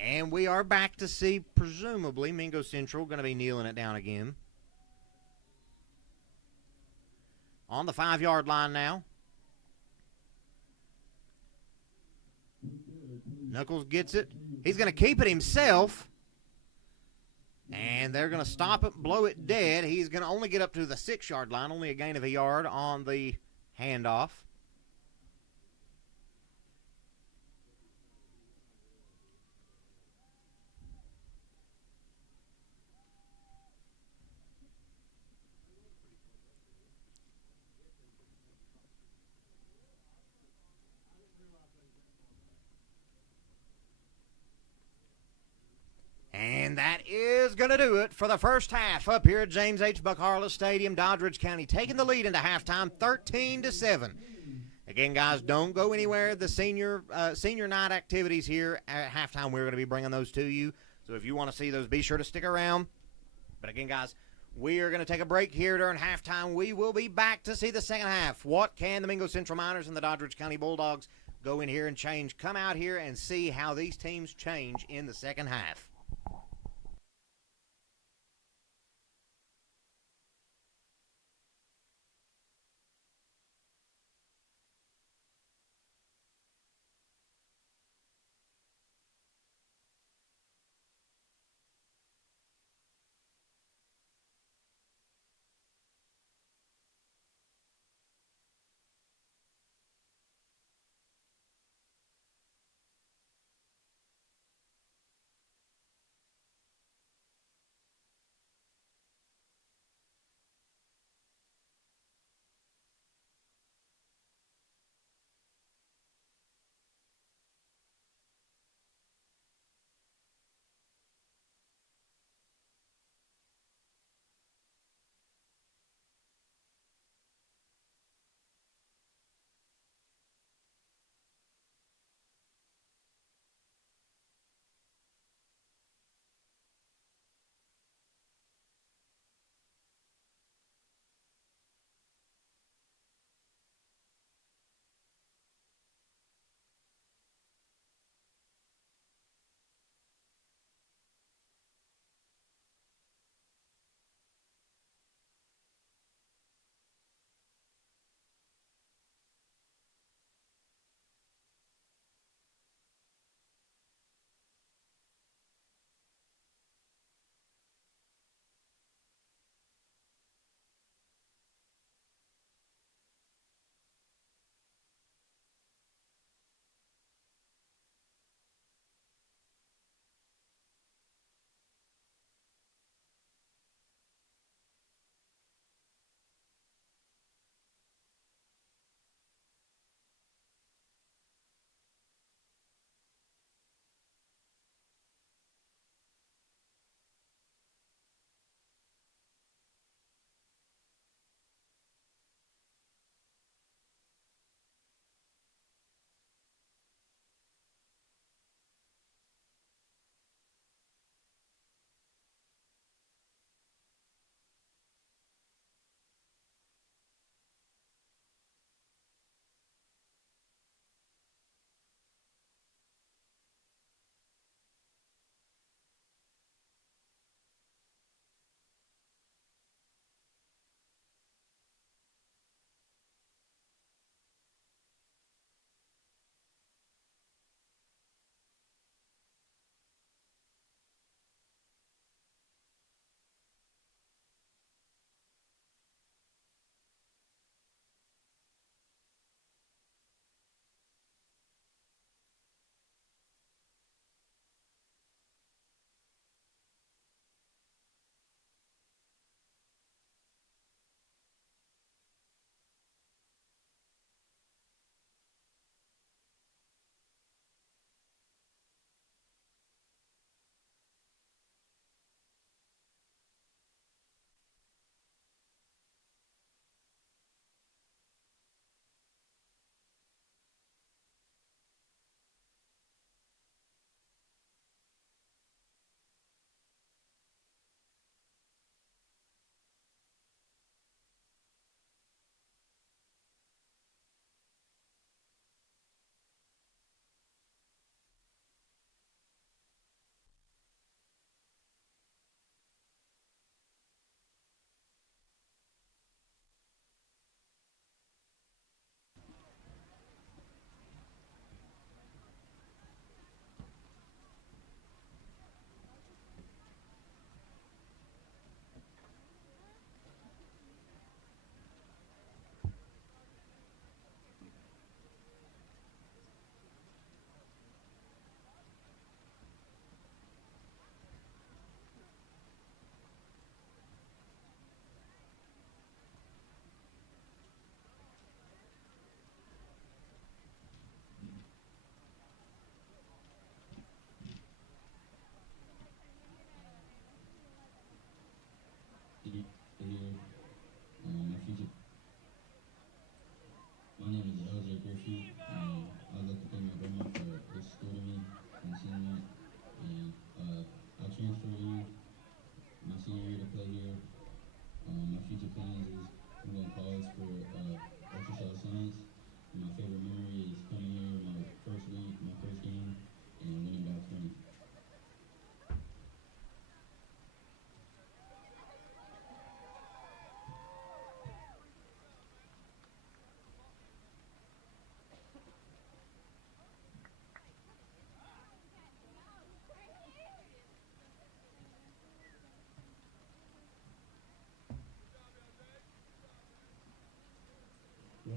And we are back to see, presumably, Mingo Central going to be kneeling it down again. On the 5-yard line now. Knuckles gets it. He's going to keep it himself. And they're going to stop it, blow it dead. He's going to only get up to the 6-yard line, only a gain of a yard on the handoff. And that is going to do it for the first half up here at James H. Buck Stadium. Doddridge County taking the lead into halftime, 13-7. Again, guys, don't go anywhere. The senior night activities here at halftime, we're going to be bringing those to you. So if you want to see those, be sure to stick around. But again, guys, we are going to take a break here during halftime. We will be back to see the second half. What can the Mingo Central Miners and the Doddridge County Bulldogs go in here and change? Come out here and see how these teams change in the second half.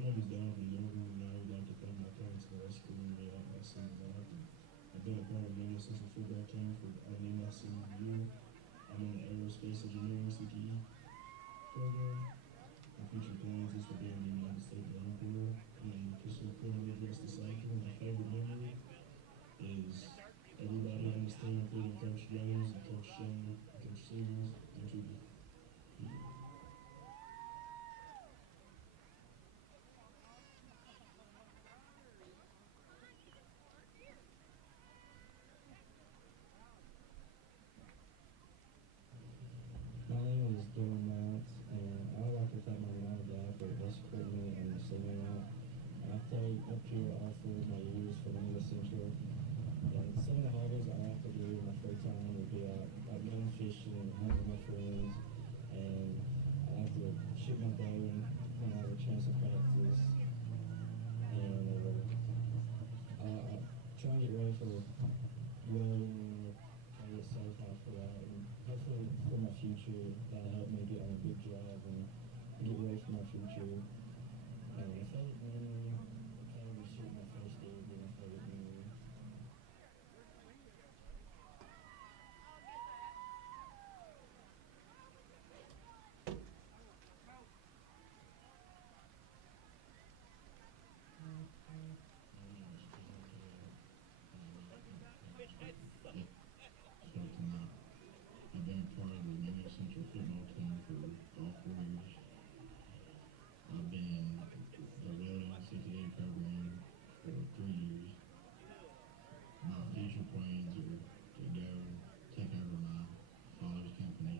name is Donovan Morgan, and I would like to thank my parents for escorting me out my senior night. I've been a part of Mingo Central football team for only my senior year. I'm in the aerospace engineering CTE program. My future plans is to be in the United States Marine Corps and to currently address the cycle. My favorite memory is everybody on this team, including Coach Jones and Coach Shane, Coach Simmons, Coach Uber. My name is Dylan Mount, and I would like to thank my mom and dad for escorting me on the senior night. I played up here all 4 of my years for Mingo Central. And some of the hobbies I like to do in my free time would be like going fishing and hunting with my friends, and I like to shoot my bow and when I have a chance to practice. And I try and get ready for welding and try to get certified for that. And hopefully for my future, that'll help me get on a big job and get ready for my future. And my favorite memory, would probably be shooting my first deer would be my favorite memory. So tonight, I've been a part of the Mingo Central football team for all 4 years. I've been in the welding CTA program for 3 years. My future plans are to go take over my father's company,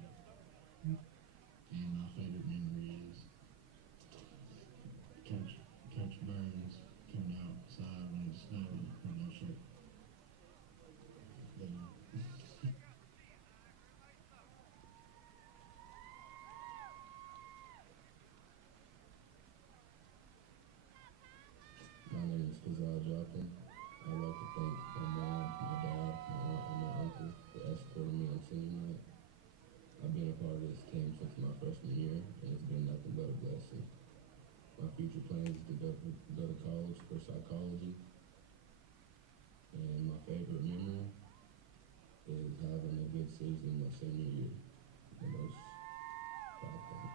and my favorite memory is Coach Burns coming outside when it snowed with no shirt. But, my name is Kazal Joplin. I'd like to thank my mom, my dad, my aunt, and my uncle for escorting me on senior night. I've been a part of this team since my freshman year, and it's been nothing but a blessing. My future plans is to go to college for psychology, and my favorite memory is having a good season my senior year. The most proud thing.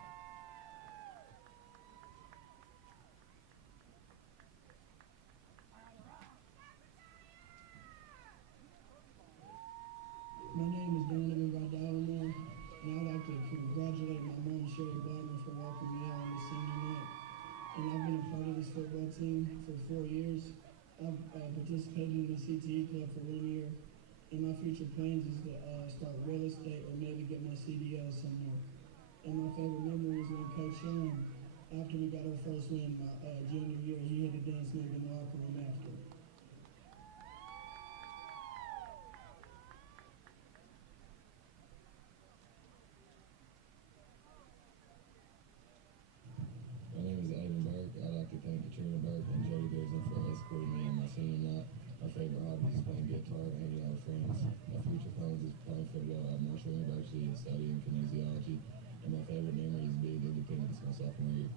My name is Donovan Vidal, and I'd like to congratulate my mom, Sherry Blackman, for welcoming me out on this senior night. And I've been a part of this football team for 4 years. I've participated in the CTE club for 1 year, and my future plans is to start real estate or maybe get my CDL somewhere. And my favorite memory is when Coach Sean, after we got our first win my junior year, he had a dance move in the locker room after. My name is Aiden Burke. I'd like to thank Katrina Burke and Jody Guzman for escorting me on my senior night. My favorite hobby is playing guitar and hanging out with friends. My future plans is playing football at Marshall University and studying kinesiology. And my favorite memory is being independent my sophomore year.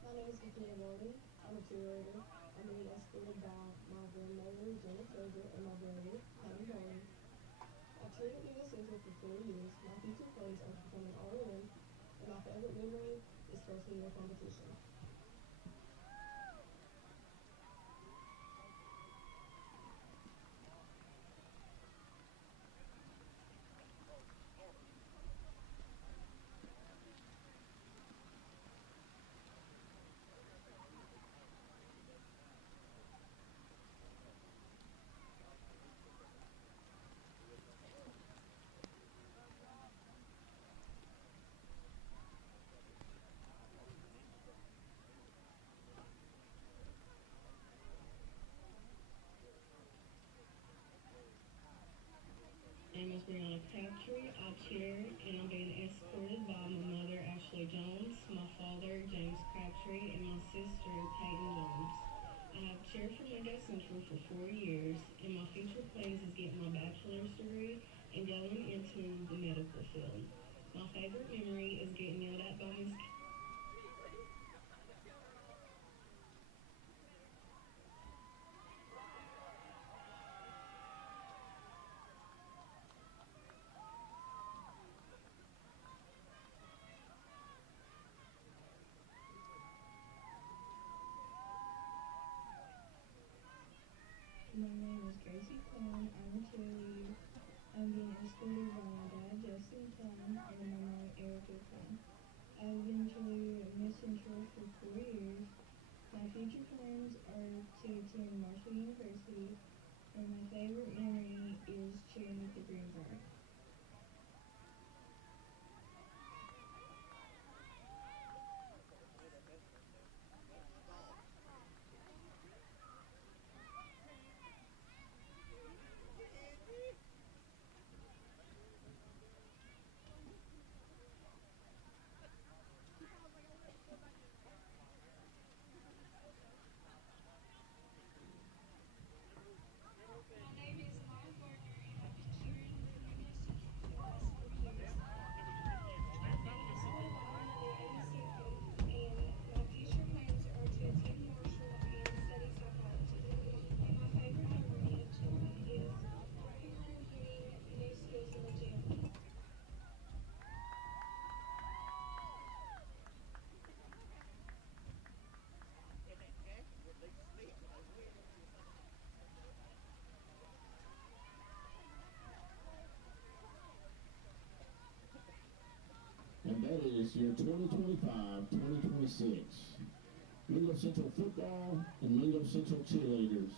My name is Vicky Morgan. I'm a curator. I'm being escorted by my grandmother, Jenna Fraser, and my brother, Adam Bowling. I've toured at Mingo Central for 4 years. My future plans are to become an RN, and my favorite memory is first year competition. Crabtree. I cheer and I'm being escorted by my mother, Ashley Jones, my father, James Crabtree, and my sister, Peyton Jones. I have cheered for Mingo Central for 4 years, and my future plans is getting my bachelor's degree and going into the medical field. My favorite memory is getting yelled at by Miss. My name is Casey Klein. I'm a cheerleader. I'm being escorted by my dad, Justin Klein, and my mom, Erica Klein. I've been cheerleader at Miss Central for 4 years. My future plans are to attend Marshall University, and my favorite memory is cheering at the Green Park. And that is your 2025-2026 Mingo Central football and Mingo Central cheerleaders.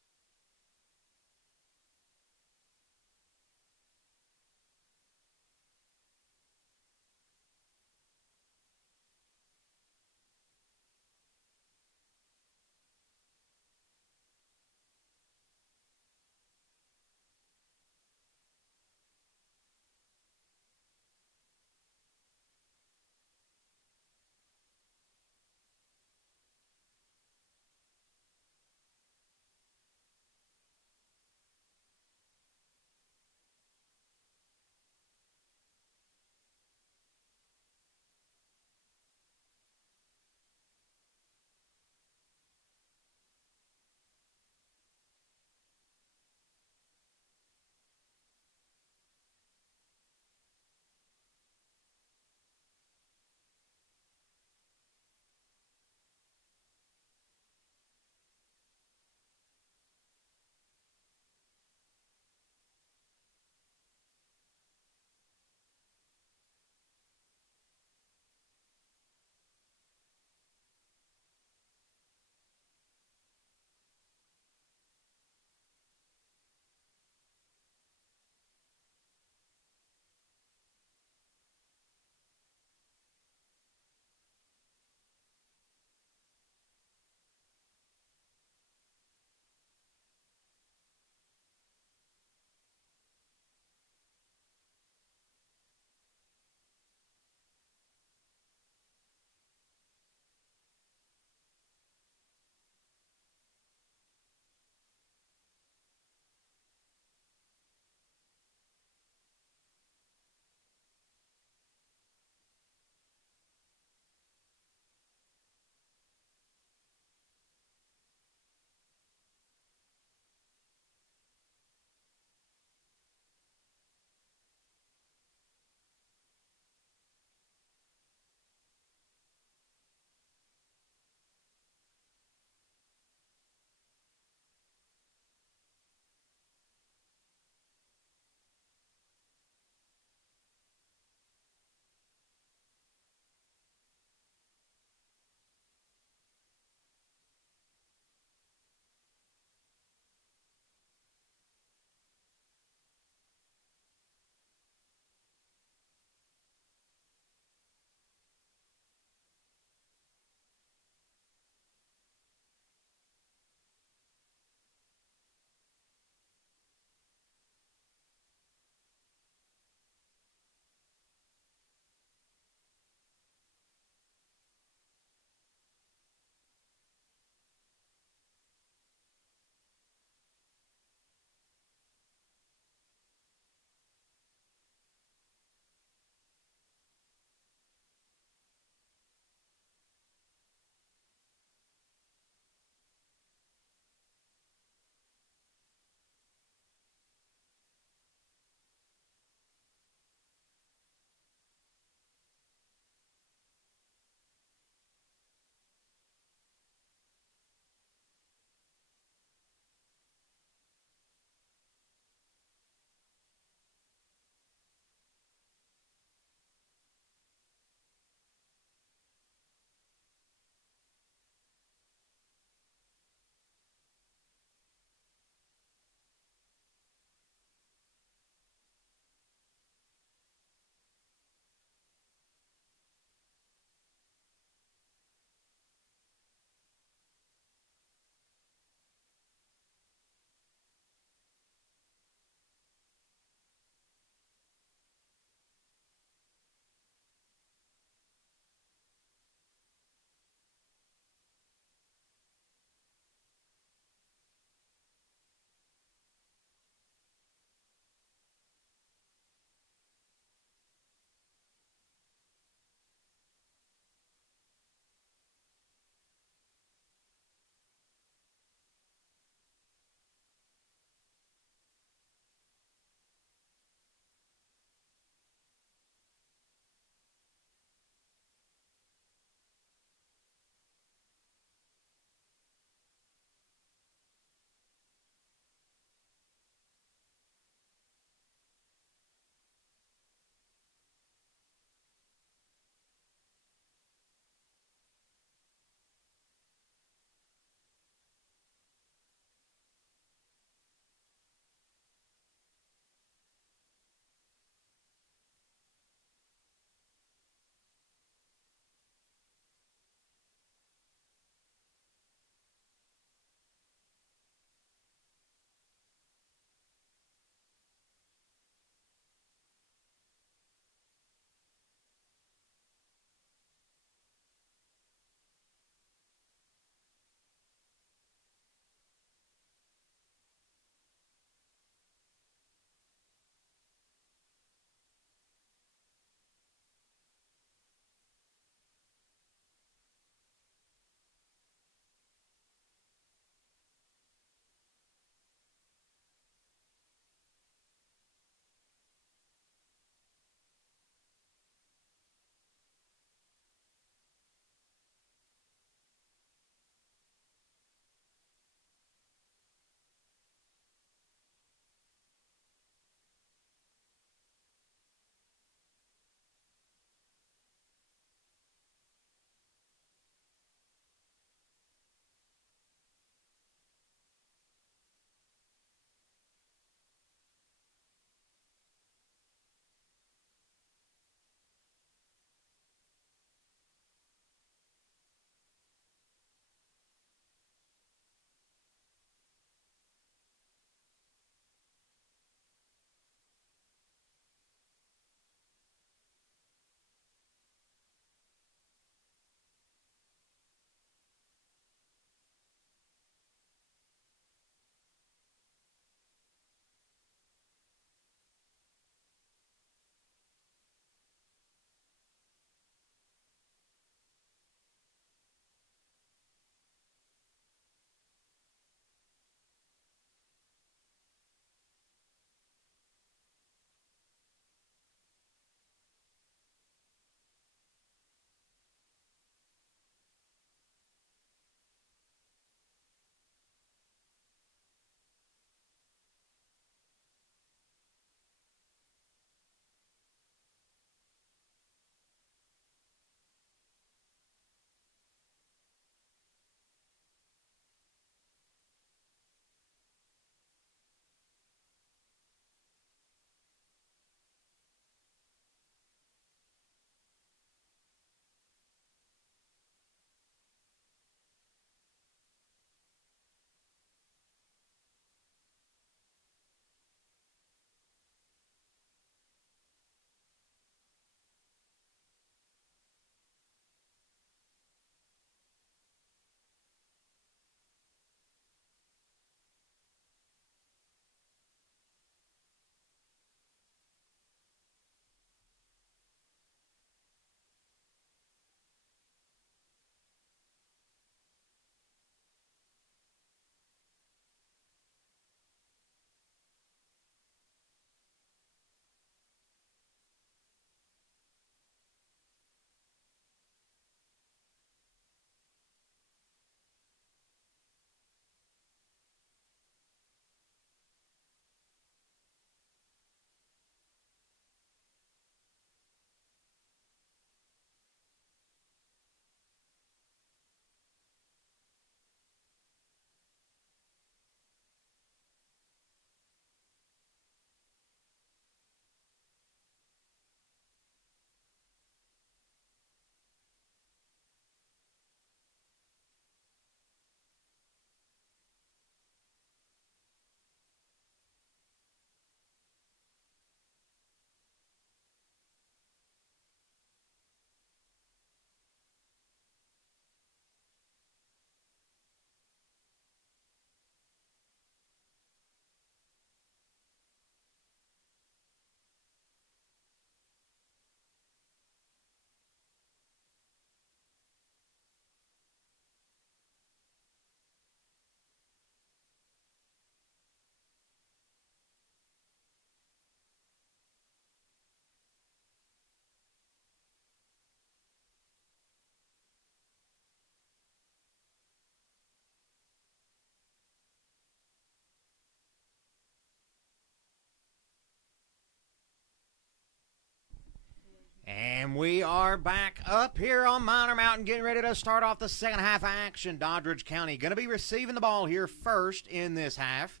And we are back up here on Minor Mountain, getting ready to start off the second half of action. Doddridge County going to be receiving the ball here first in this half.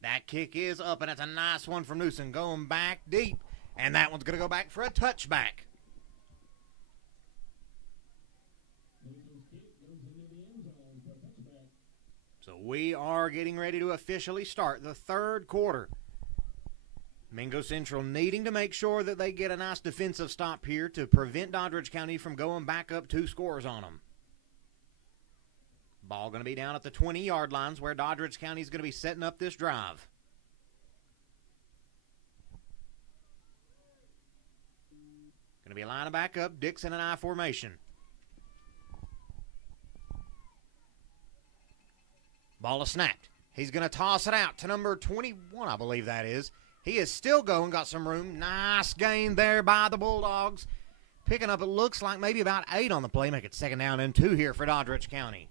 That kick is up, and it's a nice one from Newsom going back deep. And that one's going to go back for a touchback. So we are getting ready to officially start the third quarter. Mingo Central needing to make sure that they get a nice defensive stop here to prevent Doddridge County from going back up 2 scores on them. Ball going to be down at the 20-yard lines where Doddridge County is going to be setting up this drive. Going to be lining back up, Dixon and I formation. Ball is snapped. He's going to toss it out to number 21, I believe that is. He is still going, got some room. Nice gain there by the Bulldogs. Picking up, it looks like maybe about 8 on the play. Make it 2nd down and 2 here for Doddridge County.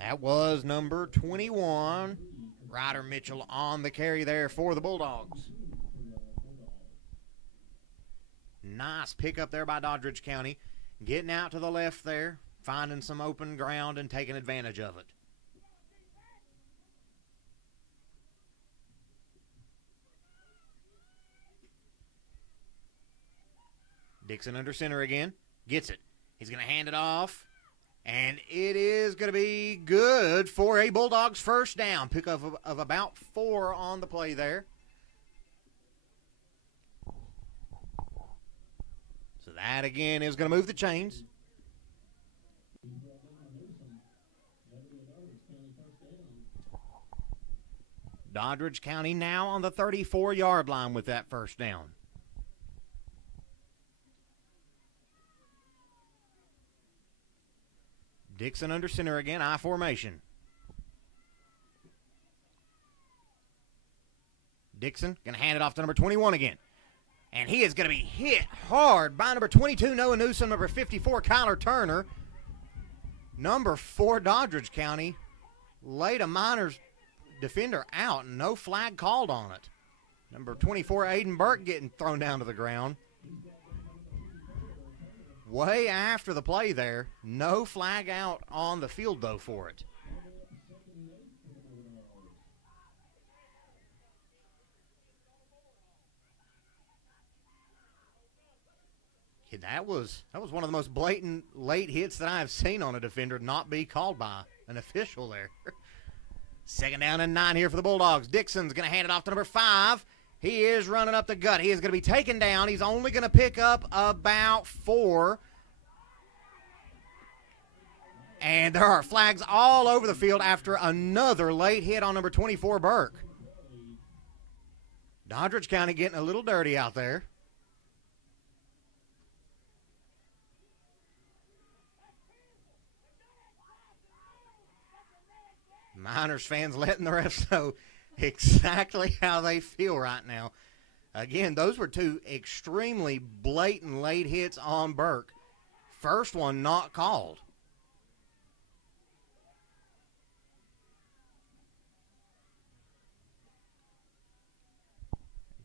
That was number 21, Ryder Mitchell, on the carry there for the Bulldogs. Nice pickup there by Doddridge County. Getting out to the left there, finding some open ground and taking advantage of it. Dixon under center again. Gets it. He's going to hand it off. And it is going to be good for a Bulldogs first down. Pickup of about 4 on the play there. So that again is going to move the chains. Doddridge County now on the 34-yard line with that first down. Dixon under center again, I formation. Dixon going to hand it off to number 21 again. And he is going to be hit hard by number 22, Noah Newsom, number 54, Kyler Turner. Number 4, Doddridge County laid a Miners defender out, and no flag called on it. Number 24, Aiden Burke, getting thrown down to the ground. Way after the play there. No flag out on the field, though, for it. That was one of the most blatant late hits that I have seen on a defender not be called by an official there. 2nd down and 9 here for the Bulldogs. Dixon's going to hand it off to number 5. He is running up the gut. He is going to be taken down. He's only going to pick up about 4. And there are flags all over the field after another late hit on number 24, Burke. Doddridge County getting a little dirty out there. Miners fans letting the refs know exactly how they feel right now. Again, those were 2 extremely blatant late hits on Burke. First one not called.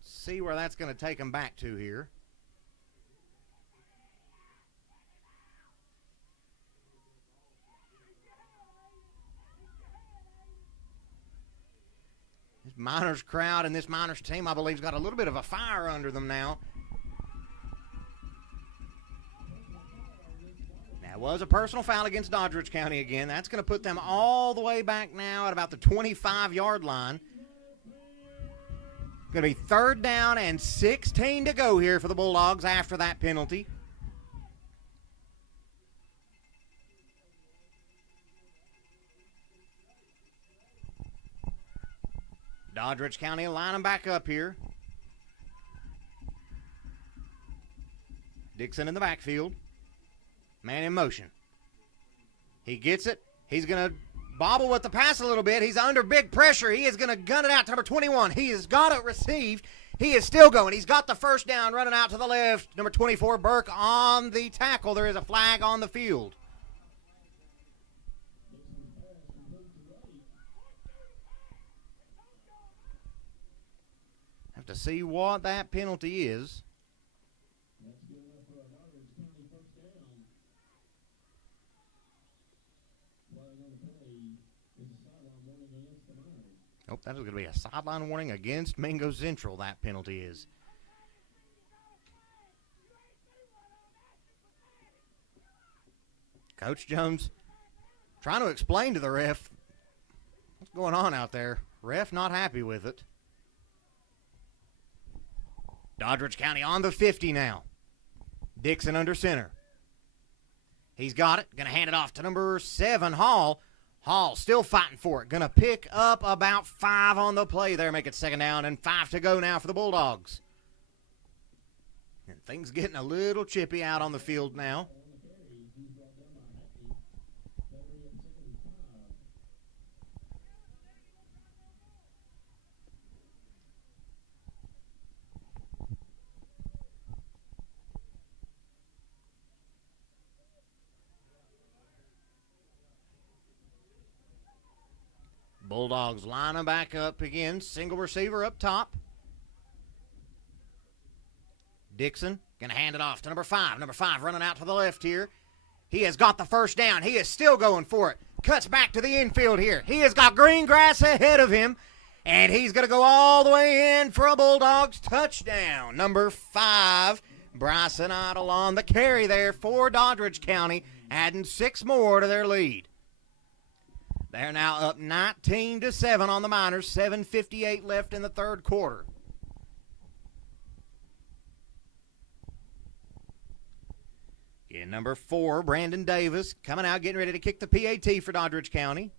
See where that's going to take them back to here. This Miners crowd and this Miners team, I believe, has got a little bit of a fire under them now. That was a personal foul against Doddridge County again. That's going to put them all the way back now at about the 25-yard line. Going to be 3rd down and 16 to go here for the Bulldogs after that penalty. Doddridge County lining back up here. Dixon in the backfield. Man in motion. He gets it. He's going to bobble with the pass a little bit. He's under big pressure. He is going to gun it out to number 21. He has got it received. He is still going. He's got the first down, running out to the left. Number 24, Burke, on the tackle. There is a flag on the field. Have to see what that penalty is. Nope, that is going to be a sideline warning against Mingo Central, that penalty is. Coach Jones trying to explain to the ref what's going on out there. Ref not happy with it. Doddridge County on the 50 now. Dixon under center. He's got it. Going to hand it off to number 7, Hall. Hall still fighting for it. Going to pick up about 5 on the play there. Make it second down and 5 to go now for the Bulldogs. And things getting a little chippy out on the field now. Bulldogs lining back up again. Single receiver up top. Dixon going to hand it off to number 5. Number 5 running out to the left here. He has got the first down. He is still going for it. Cuts back to the infield here. He has got green grass ahead of him. And he's going to go all the way in for a Bulldogs touchdown. Number 5, Bryson Idle on the carry there for Doddridge County, adding 6 more to their lead. They're now up 19-7 on the Miners. 7:58 left in the third quarter. Again, number 4, Brandon Davis, coming out, getting ready to kick the PAT for Doddridge County.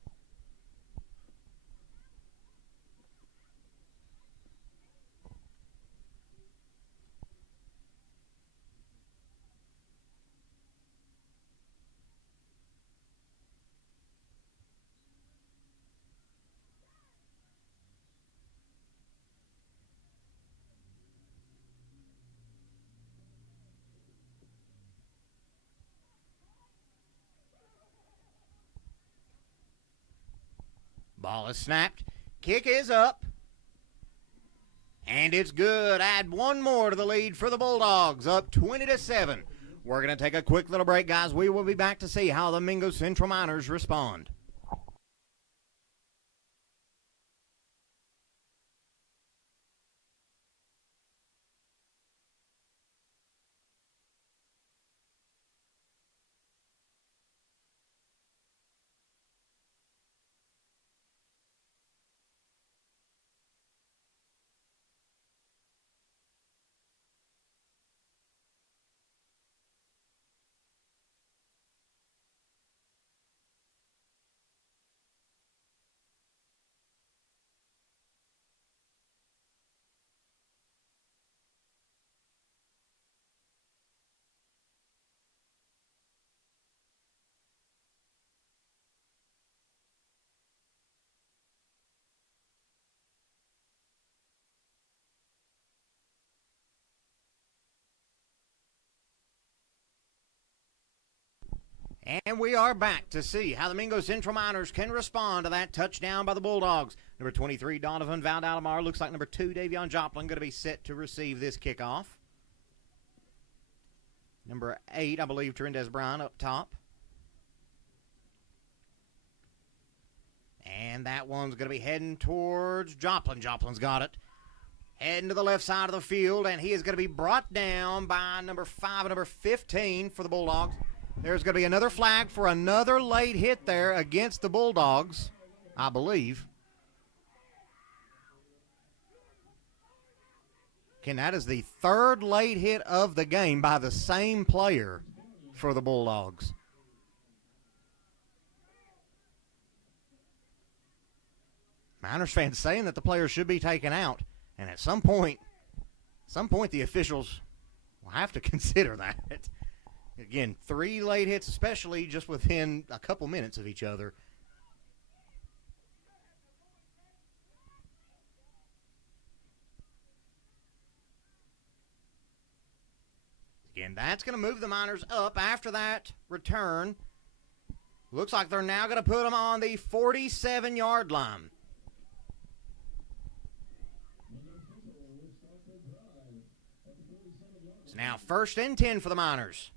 Ball is snapped. Kick is up. And it's good. Add 1 more to the lead for the Bulldogs. Up 20-7. We're going to take a quick little break, guys. We will be back to see how the Mingo Central Miners respond. And we are back to see how the Mingo Central Miners can respond to that touchdown by the Bulldogs. Number 23, Donovan Valdalamar. Looks like number 2, Davion Joplin, going to be set to receive this kickoff. Number 8, I believe, Terendez Brown up top. And that one's going to be heading towards Joplin. Joplin's got it. Heading to the left side of the field, and he is going to be brought down by number 5 and number 15 for the Bulldogs. There's going to be another flag for another late hit there against the Bulldogs, I believe. Ken, that is the 3rd late hit of the game by the same player for the Bulldogs. Miners fans saying that the players should be taken out, and at some point the officials will have to consider that. Again, 3 late hits, especially just within a couple minutes of each other. Again, that's going to move the Miners up after that return. Looks like they're now going to put them on the 47-yard line. It's now 1st and 10 for the Miners.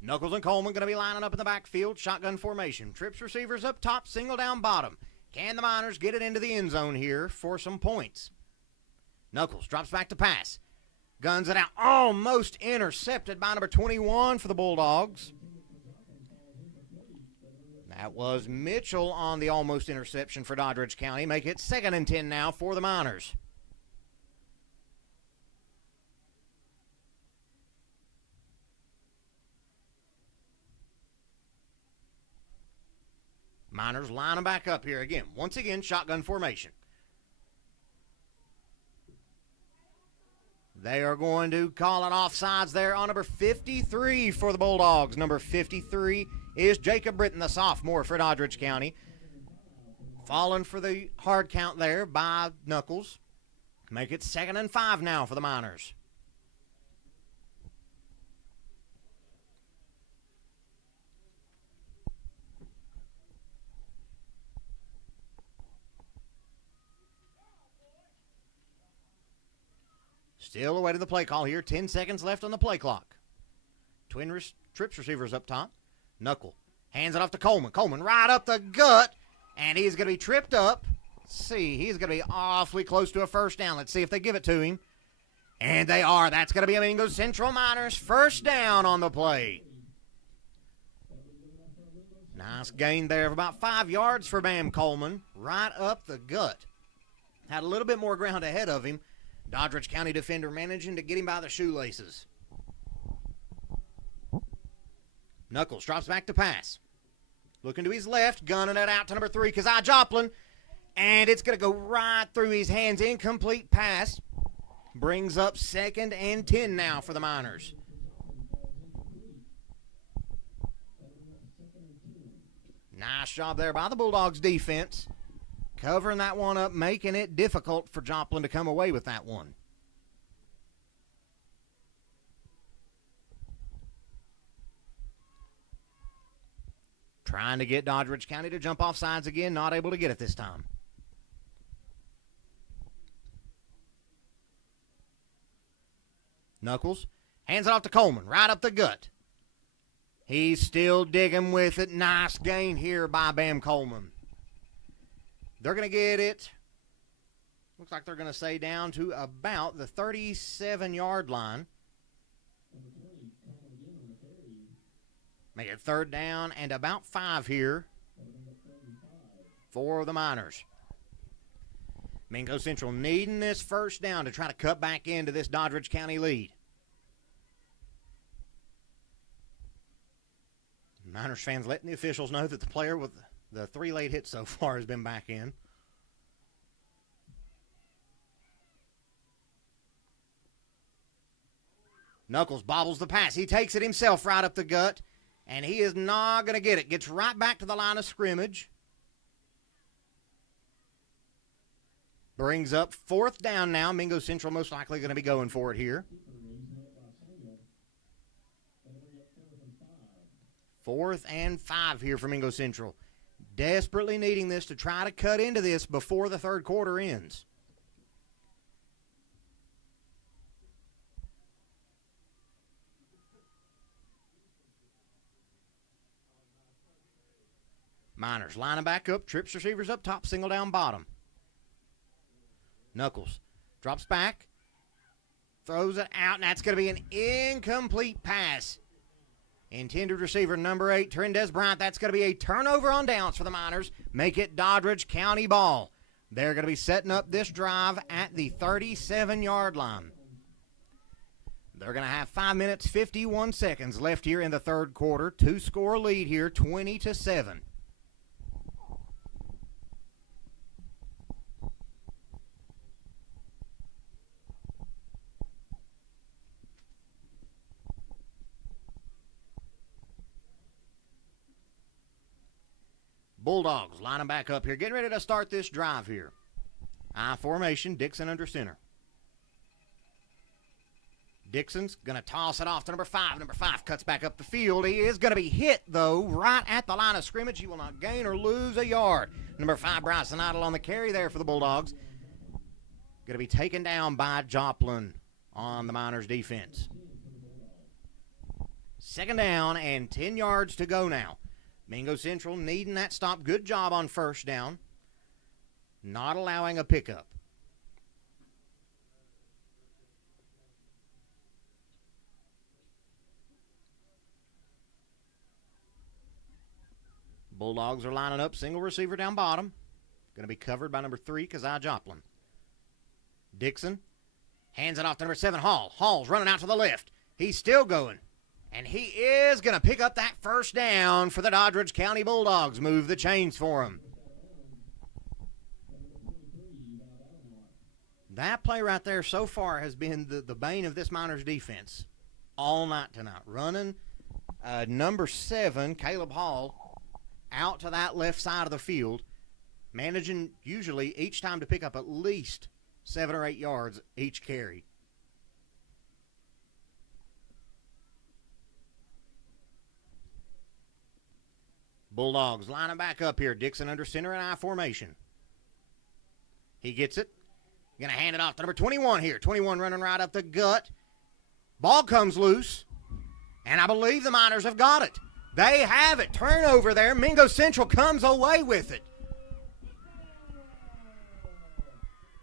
Knuckles and Coleman going to be lining up in the backfield. Shotgun formation. Trips receivers up top, single down bottom. Can the Miners get it into the end zone here for some points? Knuckles drops back to pass. Guns it out. Almost intercepted by number 21 for the Bulldogs. That was Mitchell on the almost interception for Doddridge County. Make it 2nd and 10 now for the Miners. Miners lining back up here again. Once again, shotgun formation. They are going to call it offsides there on number 53 for the Bulldogs. Number 53 is Jacob Britton, the sophomore for Doddridge County. Falling for the hard count there by Knuckles. Make it 2nd and 5 now for the Miners. Still awaiting the play call here. 10 seconds left on the play clock. Trips receivers up top. Knuckle hands it off to Coleman. Coleman right up the gut, and he's going to be tripped up. Let's see, he's going to be awfully close to a first down. Let's see if they give it to him. And they are. That's going to be a Mingo Central Miners first down on the play. Nice gain there of about 5 yards for Bam Coleman. Right up the gut. Had a little bit more ground ahead of him. Doddridge County defender managing to get him by the shoelaces. Knuckles drops back to pass. Looking to his left, gunning it out to number 3, Kazai Joplin. And it's going to go right through his hands. Incomplete pass. Brings up 2nd and 10 now for the Miners. Nice job there by the Bulldogs defense. Covering that one up, making it difficult for Joplin to come away with that one. Trying to get Doddridge County to jump off sides again, not able to get it this time. Knuckles hands it off to Coleman, right up the gut. He's still digging with it. Nice gain here by Bam Coleman. They're going to get it, looks like they're going to say down to about the 37-yard line. Make it 3rd down and about 5 here for the Miners. Mingo Central needing this first down to try to cut back into this Doddridge County lead. Miners fans letting the officials know that the player with the 3 late hits so far has been back in. Knuckles bobbles the pass. He takes it himself right up the gut, and he is not going to get it. Gets right back to the line of scrimmage. Brings up 4th down now. Mingo Central most likely going to be going for it here. 4th and 5 here for Mingo Central. Desperately needing this to try to cut into this before the 3rd quarter ends. Miners lining back up. Trips receivers up top. Single down bottom. Knuckles drops back. Throws it out, and that's going to be an incomplete pass. Intended receiver number 8, Trendez Bryant. That's going to be a turnover on downs for the Miners. Make it Doddridge County ball. They're going to be setting up this drive at the 37-yard line. They're going to have 5 minutes, 51 seconds left here in the 3rd quarter. 2-score lead here, 20-7. Bulldogs lining back up here, getting ready to start this drive here. I formation, Dixon under center. Dixon's going to toss it off to number 5. Number 5 cuts back up the field. He is going to be hit, though, right at the line of scrimmage. He will not gain or lose a yard. Number 5, Bryson Idle on the carry there for the Bulldogs. Going to be taken down by Joplin on the Miners defense. 2nd down and 10 yards to go now. Mingo Central needing that stop. Good job on 1st down. not allowing a pickup. Bulldogs are lining up, single receiver down bottom. Going to be covered by number 3, Keziah Joplin. Dixon hands it off to number 7, Hall. Hall's running out to the left. He's still going. And he is going to pick up that first down for the Doddridge County Bulldogs. Move the chains for him. That play right there so far has been the bane of this Miners defense all night tonight. Running number 7, Caleb Hall, out to that left side of the field, managing usually each time to pick up at least 7 or 8 yards each carry. Bulldogs lining back up here. Dixon under center and I formation. He gets it. Going to hand it off to number 21 here. 21 running right up the gut. Ball comes loose. And I believe the Miners have got it. They have it. Turnover there. Mingo Central comes away with it.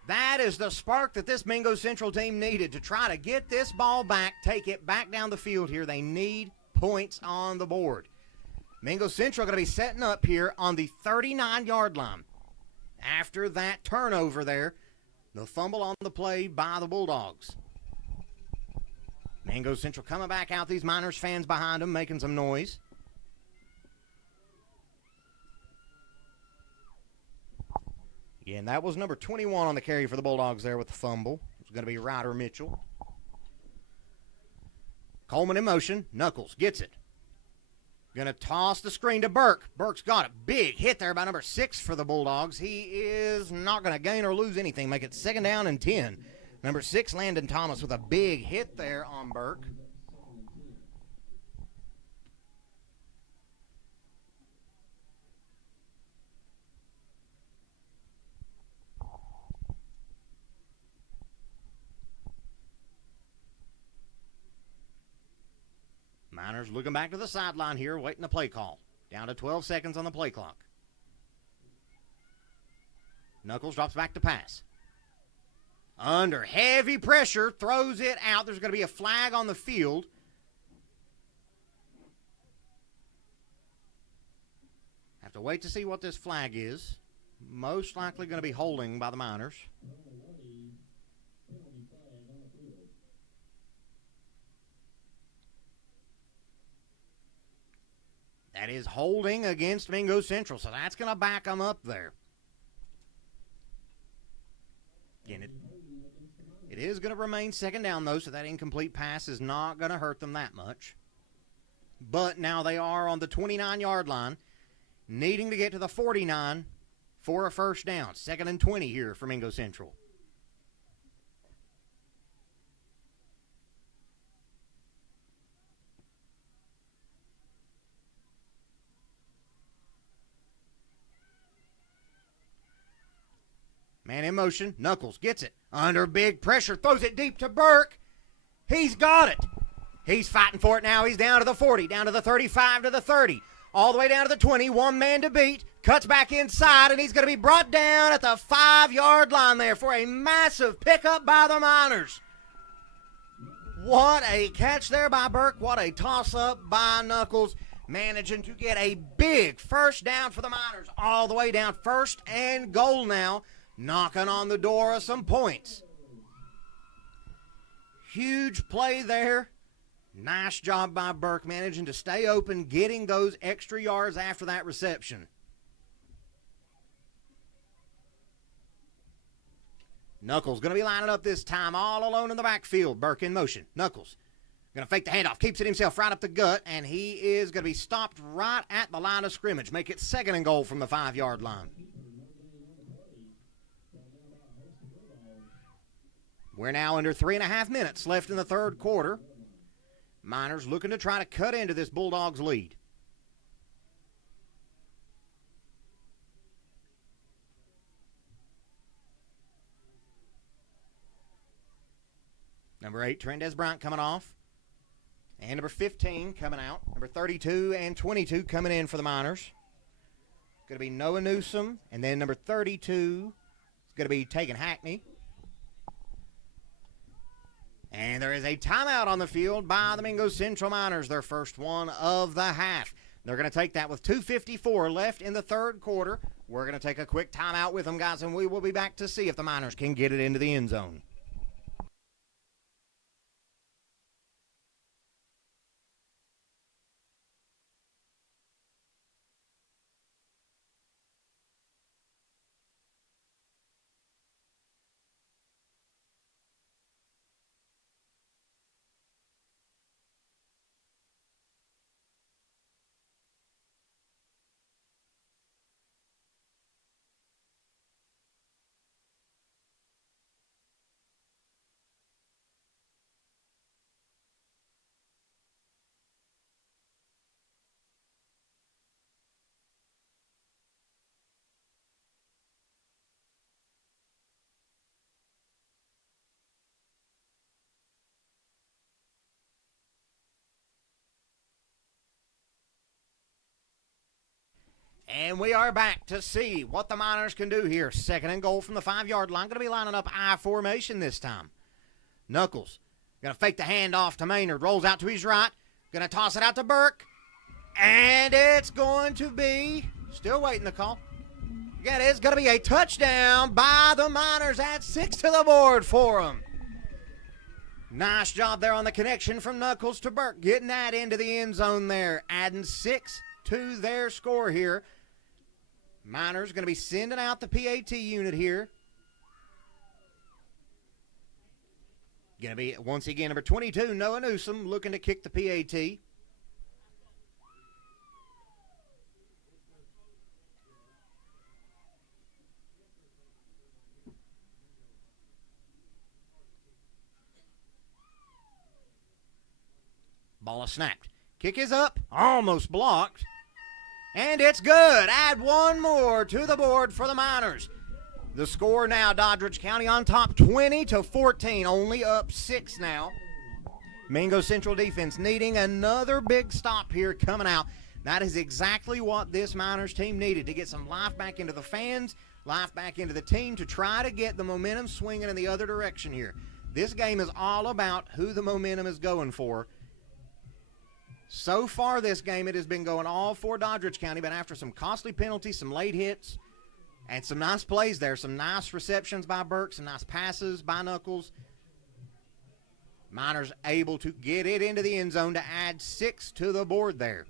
That is the spark that this Mingo Central team needed to try to get this ball back, take it back down the field here. They need points on the board. Mingo Central going to be setting up here on the 39-yard line. After that turnover there, the fumble on the play by the Bulldogs. Mingo Central coming back out. These Miners fans behind them making some noise. Again, that was number 21 on the carry for the Bulldogs there with the fumble. It's going to be Ryder Mitchell. Coleman in motion. Knuckles gets it. Going to toss the screen to Burke. Burke's got a big hit there by number 6 for the Bulldogs. He is not going to gain or lose anything. Make it 2nd down and 10. Number 6, Landon Thomas, with a big hit there on Burke. Miners looking back to the sideline here, waiting the play call. Down to 12 seconds on the play clock. Knuckles drops back to pass. Under heavy pressure, throws it out. There's going to be a flag on the field. Have to wait to see what this flag is. Most likely going to be holding by the Miners. That is holding against Mingo Central, so that's going to back them up there. Again, it is going to remain 2nd down, though, so that incomplete pass is not going to hurt them that much. But now they are on the 29-yard line, needing to get to the 49 for a first down. 2nd and 20 here for Mingo Central. Man in motion. Knuckles gets it. Under big pressure. Throws it deep to Burke. He's got it. He's fighting for it now. He's down to the 40. Down to the 35 to the 30. All the way down to the 20. One man to beat. Cuts back inside. And he's going to be brought down at the 5-yard line there for a massive pickup by the Miners. What a catch there by Burke. What a toss-up by Knuckles. Managing to get a big first down for the Miners. All the way down. 1st and goal now. Knocking on the door of some points. Huge play there. Nice job by Burke managing to stay open, getting those extra yards after that reception. Knuckles going to be lining up this time all alone in the backfield. Burke in motion. Knuckles going to fake the handoff. Keeps it himself right up the gut, and he is going to be stopped right at the line of scrimmage. Make it 2nd and goal from the 5-yard line. We're now under 3.5 minutes left in the 3rd quarter. Miners looking to try to cut into this Bulldogs lead. Number 8, Trendez Bryant coming off. And number 15 coming out. Number 32 and 22 coming in for the Miners. Going to be Noah Newsom. And then number 32, going to be taking Hackney. And there is a timeout on the field by the Mingo Central Miners, their first one of the half. They're going to take that with 2:54 left in the third quarter. We're going to take a quick timeout with them, guys, and we will be back to see if the Miners can get it into the end zone. And we are back to see what the Miners can do here. Second and goal from the 5-yard line. Going to be lining up I formation this time. Knuckles going to fake the handoff to Maynard. Rolls out to his right. Going to toss it out to Burke. And it's going to be, still waiting the call. Yeah, it is going to be a touchdown by the Miners. Add 6 to the board for them. Nice job there on the connection from Knuckles to Burke. Getting that into the end zone there. Adding 6 to their score here. Miners going to be sending out the PAT unit here. Going to be, once again, number 22, Noah Newsom, looking to kick the PAT. Ball is snapped. Kick is up. Almost blocked. And it's good. Add one more to the board for the Miners. The score now, Doddridge County on top 20-14. Only up 6 now. Mingo Central defense needing another big stop here coming out. That is exactly what this Miners team needed to get some life back into the fans, life back into the team to try to get the momentum swinging in the other direction here. This game is all about who the momentum is going for. So far this game, it has been going all for Doddridge County, but after some costly penalties, some late hits, and some nice plays there, some nice receptions by Burke, some nice passes by Knuckles, Miners able to get it into the end zone to add 6 to the board there.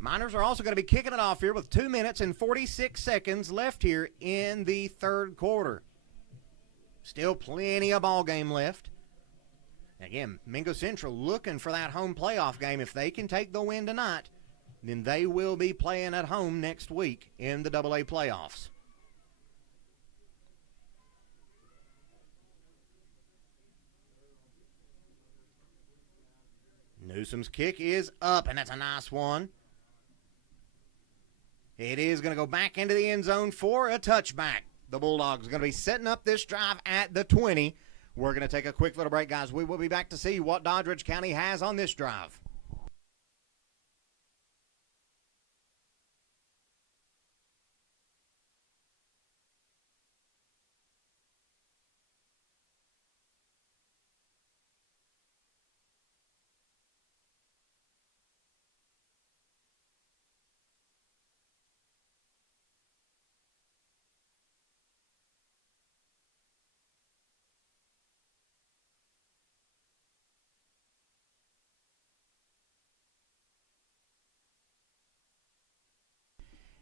Miners are also going to be kicking it off here with 2 minutes and 46 seconds left here in the third quarter. Still plenty of ball game left. Again, Mingo Central looking for that home playoff game. If they can take the win tonight, then they will be playing at home next week in the AA playoffs. Newsom's kick is up, and that's a nice one. It is going to go back into the end zone for a touchback. The Bulldogs are going to be setting up this drive at the 20. We're going to take a quick little break, guys. We will be back to see what Doddridge County has on this drive.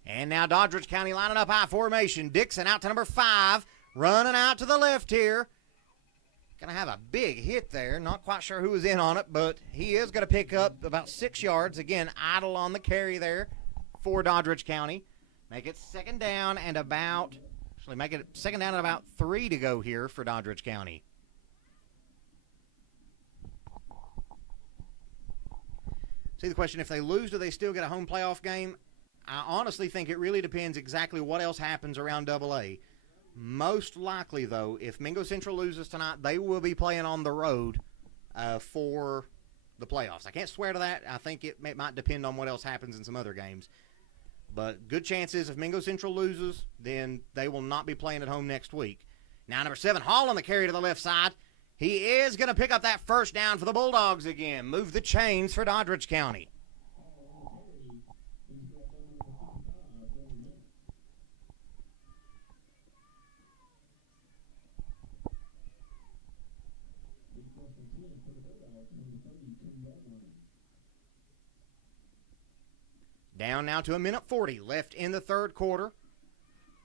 And now Doddridge County lining up I formation. Dixon out to number 5. Running out to the left here. Going to have a big hit there. Not quite sure who was in on it, but he is going to pick up about 6 yards. Again, idle on the carry there for Doddridge County. Make it second down and about, actually make it second down and about 3 to go here for Doddridge County. See the question, if they lose, do they still get a home playoff game? I honestly think it really depends exactly what else happens around AA. Most likely, though, if Mingo Central loses tonight, they will be playing on the road for the playoffs. I can't swear to that. I think it might depend on what else happens in some other games. But good chances if Mingo Central loses, then they will not be playing at home next week. Now number 7, Hall on the carry to the left side. He is going to pick up that first down for the Bulldogs again. Move the chains for Doddridge County. Down now to a minute 40 left in the third quarter.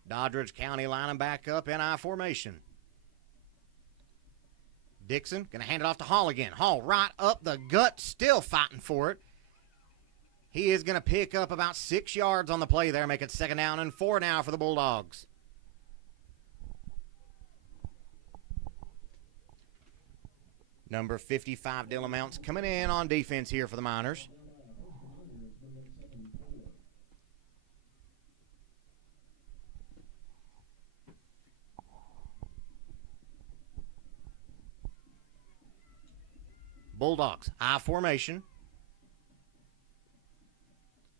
Doddridge County lining back up in I formation. Dixon going to hand it off to Hall again. Hall right up the gut, still fighting for it. He is going to pick up about 6 yards on the play there, make it 2nd down and 4 now for the Bulldogs. Number 55, Dylan Mounts, coming in on defense here for the Miners. Bulldogs, I formation.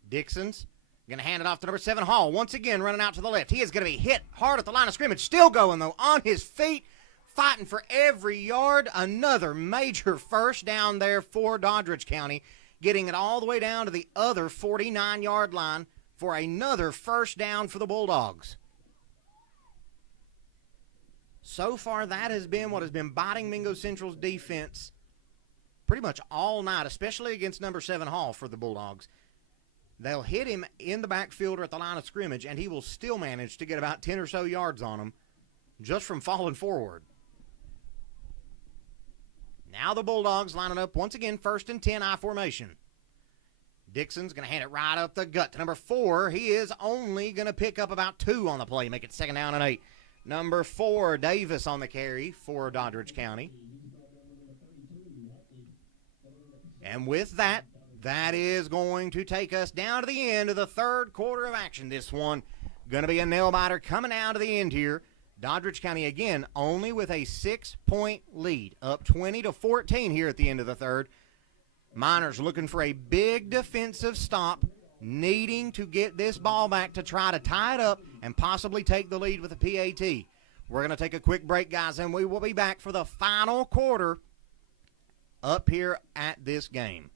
Dixon's going to hand it off to number 7, Hall. Once again, running out to the left. He is going to be hit hard at the line of scrimmage. Still going, though, on his feet, fighting for every yard. Another major first down there for Doddridge County, getting it all the way down to the other 49-yard line for another first down for the Bulldogs. So far, that has been what has been biting Mingo Central's defense pretty much all night, especially against number 7 Hall for the Bulldogs. They'll hit him in the backfield or at the line of scrimmage, and he will still manage to get about 10 or so yards on him just from falling forward. Now the Bulldogs lining up once again, 1st and 10 I formation. Dixon's going to hand it right up the gut to number 4. He is only going to pick up about 2 on the play, make it 2nd down and 8. Number 4, Davis on the carry for Doddridge County. And with that, that is going to take us down to the end of the third quarter of action. This one going to be a nail-biter coming down to the end here. Doddridge County, again, only with a 6-point lead, up 20-14 here at the end of the third. Miners looking for a big defensive stop, needing to get this ball back to try to tie it up and possibly take the lead with a PAT. We're going to take a quick break, guys, and we will be back for the final quarter up here at this game.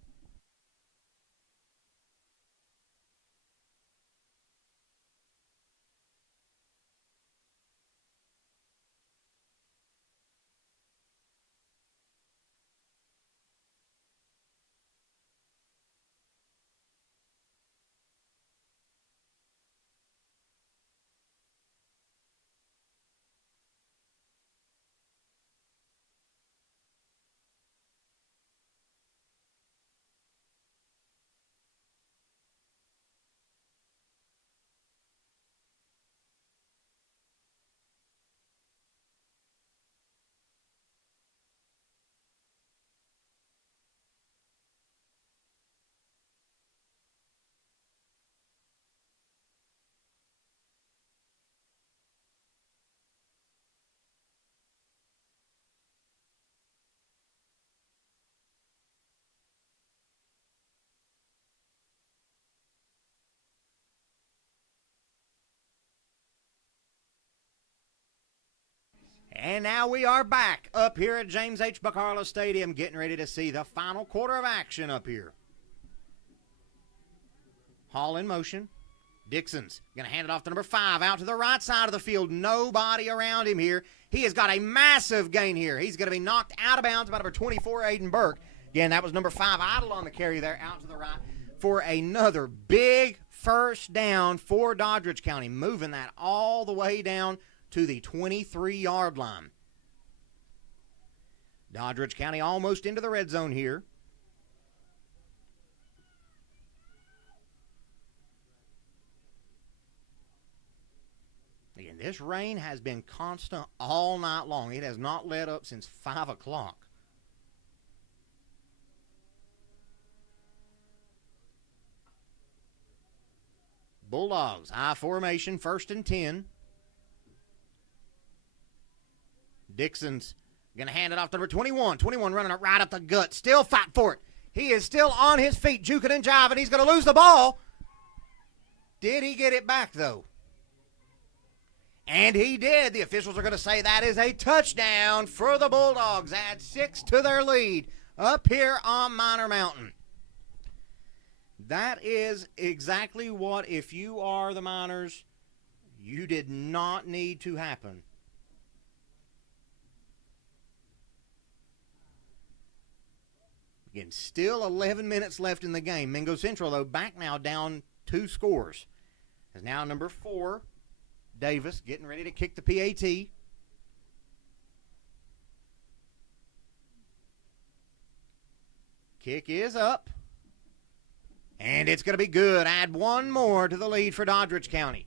And now we are back up here at James H. Buckarla Stadium, getting ready to see the final quarter of action up here. Hall in motion. Dixon's going to hand it off to number 5 out to the right side of the field. Nobody around him here. He has got a massive gain here. He's going to be knocked out of bounds by number 24, Aiden Burke. Again, that was number 5 idle on the carry there out to the right for another big first down for Doddridge County, moving that all the way down to the 23-yard line. Doddridge County almost into the red zone here. Again, this rain has been constant all night long. It has not let up since 5 o'clock. Bulldogs, I formation, 1st and 10. Dixon's going to hand it off to number 21. 21 running it right up the gut. Still fighting for it. He is still on his feet, juking and jiving. He's going to lose the ball. Did he get it back, though? And he did. The officials are going to say that is a touchdown for the Bulldogs. Add 6 to their lead up here on Minor Mountain. That is exactly what, if you are the Miners, you did not need to happen. Again, still 11 minutes left in the game. Mingo Central, though, back now down 2 scores. Is now number 4, Davis, getting ready to kick the PAT. Kick is up. And it's going to be good. Add 1 more to the lead for Doddridge County.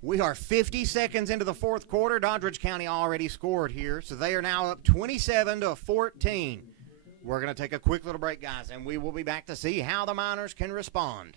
We are 50 seconds into the 4th quarter. Doddridge County already scored here, so they are now up 27-14. We're going to take a quick little break, guys, and we will be back to see how the Miners can respond.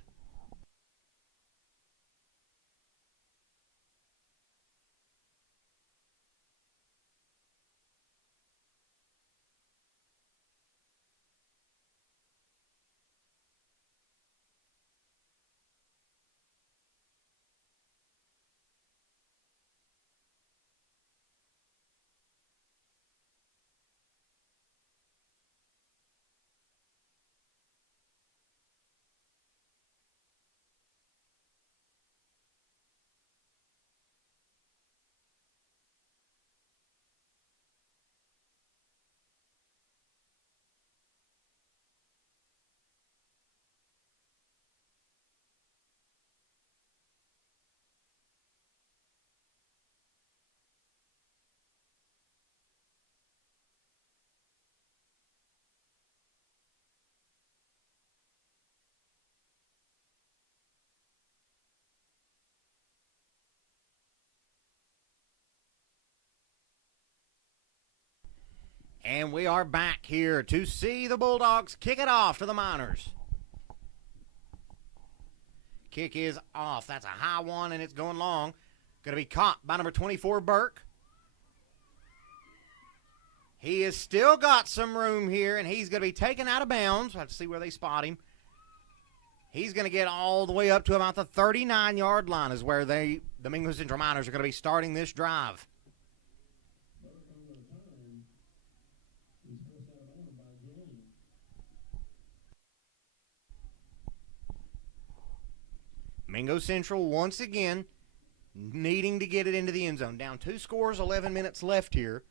And we are back here to see the Bulldogs kick it off to the Miners. Kick is off. That's a high one, and it's going long. Going to be caught by number 24, Burke. He has still got some room here, and he's going to be taken out of bounds. We'll have to see where they spot him. He's going to get all the way up to about the 39-yard line is where the Mingo Central Miners are going to be starting this drive. Mingo Central once again needing to get it into the end zone. Down 2 scores, 11 minutes left here.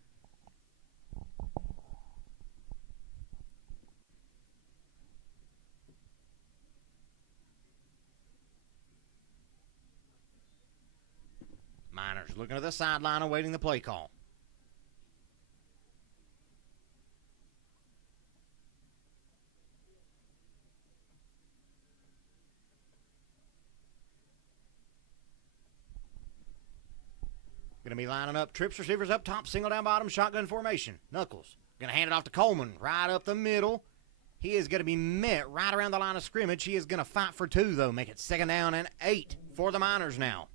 Miners looking at the sideline awaiting the play call. Going to be lining up trips receivers up top, single down bottom, shotgun formation. Knuckles going to hand it off to Coleman right up the middle. He is going to be met right around the line of scrimmage. He is going to fight for 2, though. Make it 2nd down and 8 for the Miners now.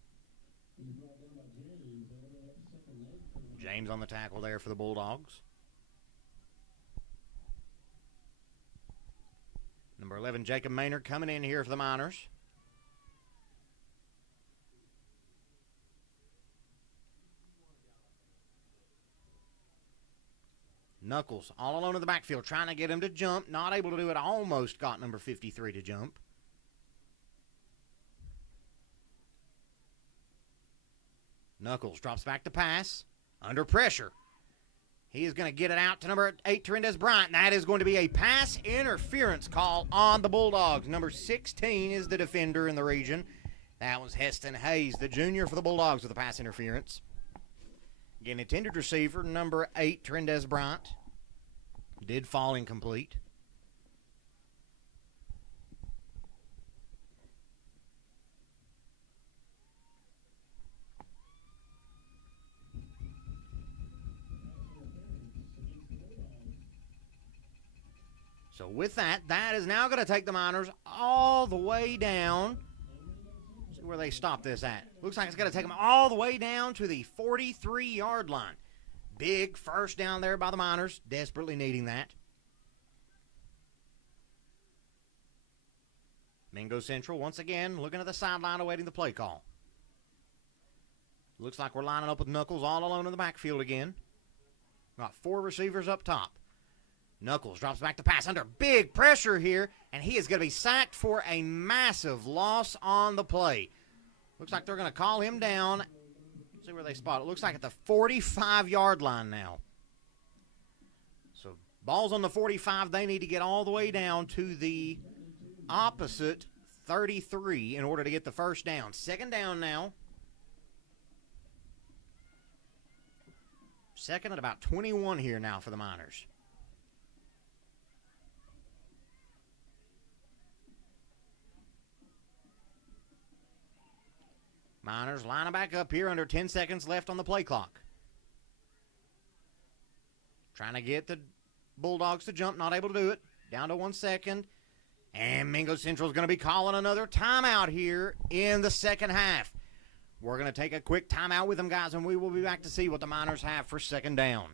James on the tackle there for the Bulldogs. Number 11, Jacob Maynard coming in here for the Miners. Knuckles all alone in the backfield trying to get him to jump. Not able to do it. Almost got number 53 to jump. Knuckles drops back to pass. Under pressure. He is going to get it out to number 8, Terendez Bryant. That is going to be a pass interference call on the Bulldogs. Number 16 is the defender in the region. That was Heston Hayes, the junior for the Bulldogs, with a pass interference. Again, intended receiver, number 8, Terendez Bryant. Did fall incomplete. So with that, that is now going to take the Miners all the way down. See where they stop this at. Looks like it's going to take them all the way down to the 43-yard line. Big first down there by the Miners, desperately needing that. Mingo Central once again looking at the sideline awaiting the play call. Looks like we're lining up with Knuckles all alone in the backfield again. Got 4 receivers up top. Knuckles drops back to pass under big pressure here, and he is going to be sacked for a massive loss on the play. Looks like they're going to call him down. Let's see where they spot it. Looks like at the 45-yard line now. So ball's on the 45. They need to get all the way down to the opposite 33 in order to get the first down. Second down now. Second at about 21 here now for the Miners. Miners lining back up here under 10 seconds left on the play clock. Trying to get the Bulldogs to jump, not able to do it. Down to 1 second. And Mingo Central is going to be calling another timeout here in the second half. We're going to take a quick timeout with them, guys, and we will be back to see what the Miners have for second down.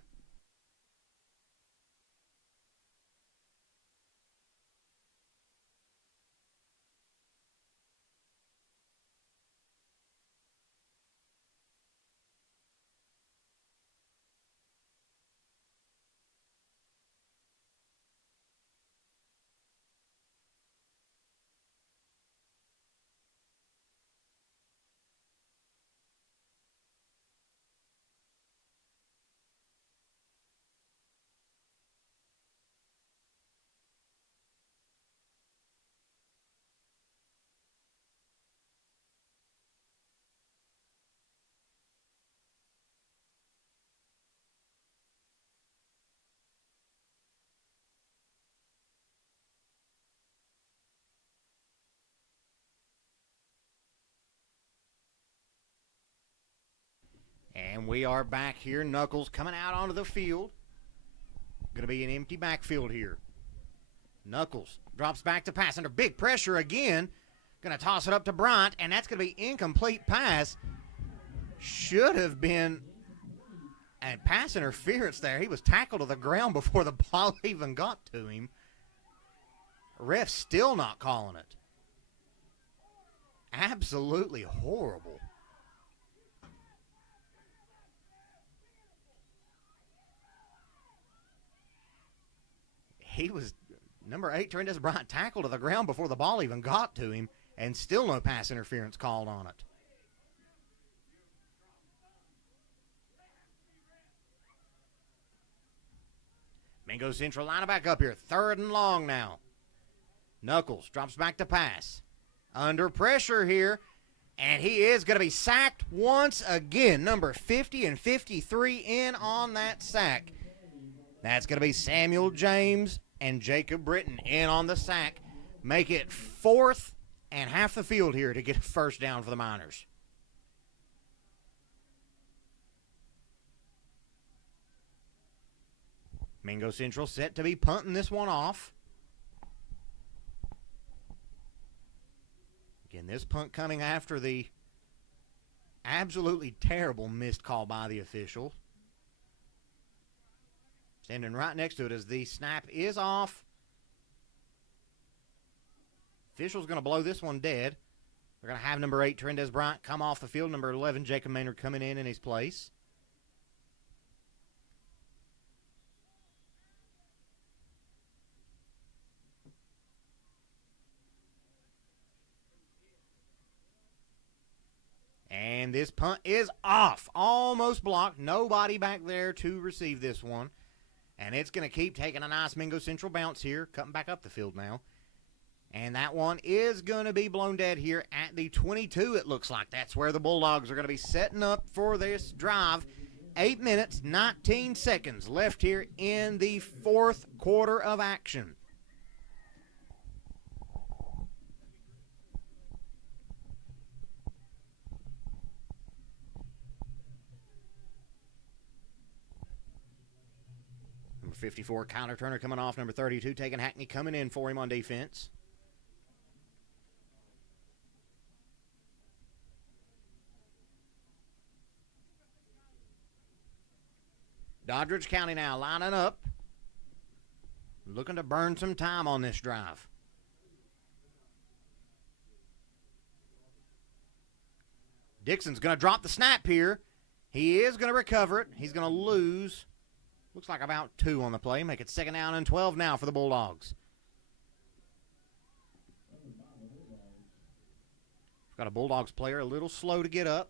And we are back here. Knuckles coming out onto the field. Going to be an empty backfield here. Knuckles drops back to pass under big pressure again. Going to toss it up to Bryant, and that's going to be incomplete pass. Should have been a pass interference there. He was tackled to the ground before the ball even got to him. Ref still not calling it. Absolutely horrible. He was, number 8, Trendez Bryant, tackled to the ground before the ball even got to him, and still no pass interference called on it. Mingo Central lining back up here. 3rd and long now. Knuckles drops back to pass. Under pressure here, and he is going to be sacked once again. Number 50 and 53 in on that sack. That's going to be Samuel James and Jacob Britton in on the sack. Make it 4th and half the field here to get a first down for the Miners. Mingo Central set to be punting this one off. Again, this punt coming after the absolutely terrible missed call by the official. Standing right next to it as the snap is off. Official's going to blow this one dead. They're going to have number 8, Trendez Bryant, come off the field. Number 11, Jacob Maynard, coming in his place. And this punt is off. Almost blocked. Nobody back there to receive this one. And it's going to keep taking a nice Mingo Central bounce here. Cutting back up the field now. And that one is going to be blown dead here at the 22, it looks like. That's where the Bulldogs are going to be setting up for this drive. 8 minutes, 19 seconds left here in the 4th quarter of action. Number 54, Kyler Turner coming off. Number 32, Tegan Hackney coming in for him on defense. Doddridge County now lining up, looking to burn some time on this drive. Dixon's going to drop the snap here. He is going to recover it. He's going to lose, looks like about 2 on the play. Make it 2nd down and 12 now for the Bulldogs. Got a Bulldogs player a little slow to get up.